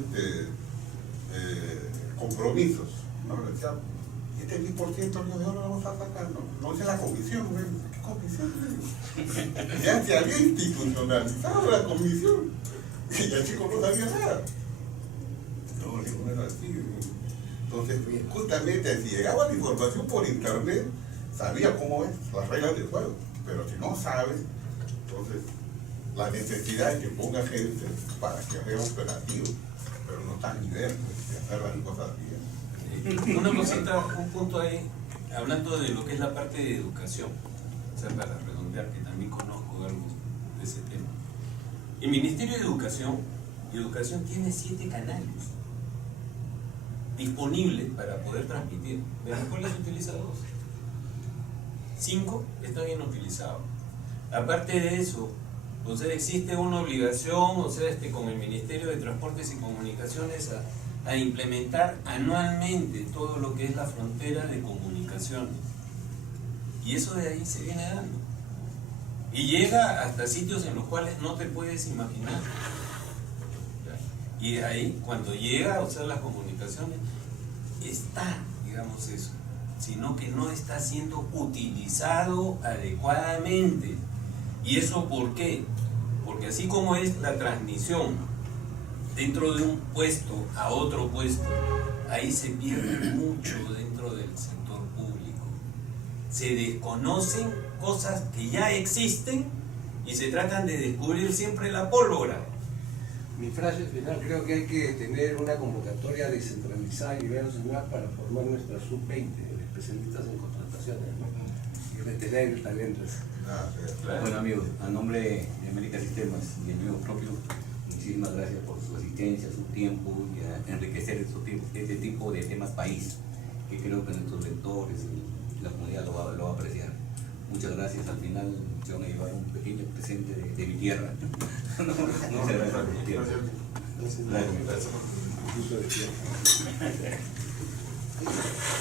compromisos. ¿No? Le decía, este 10% de ahora lo vamos a sacar, no es la comisión, ¿no? ¿Qué comisión? Ya se había institucionalizado la comisión y el chico no sabía nada. No era así. Entonces, justamente si llegaba la información por internet, sabía cómo es las reglas del juego, pero si no sabes, entonces la necesidad es que ponga gente para que sea operativo, pero no está a nivel de hacer las cosas bien. Una cosita, un punto ahí, hablando de lo que es la parte de educación, o sea, para redondear, que también conozco algo de ese tema. El Ministerio de Educación tiene 7 canales disponibles para poder transmitir, de los cuales utiliza 2. 5 están bien utilizados. Aparte de eso, o sea, existe una obligación, o sea, con el Ministerio de Transportes y Comunicaciones a implementar anualmente todo lo que es la frontera de comunicaciones. Y eso de ahí se viene dando. Y llega hasta sitios en los cuales no te puedes imaginar. Y ahí, cuando llega a usar las comunicaciones, está, digamos eso, sino que no está siendo utilizado adecuadamente. ¿Y eso por qué? Porque así como es la transmisión dentro de un puesto a otro puesto, ahí se pierde mucho dentro del sector público. Se desconocen cosas que ya existen y se tratan de descubrir siempre la pólvora. Mi frase final, creo que hay que tener una convocatoria descentralizada a nivel nacional para formar nuestra sub-20 de especialistas en contrataciones, ¿no? Y retener el talento. Bueno amigos, a nombre de América Sistemas y el mío propio, muchísimas gracias por su asistencia, su tiempo y a enriquecer este tipo de temas país, que creo que nuestros lectores y la comunidad lo va a apreciar. Muchas gracias, al final se van a llevar un pequeño presente de mi tierra. Muchas gracias por mi tierra. Gracias.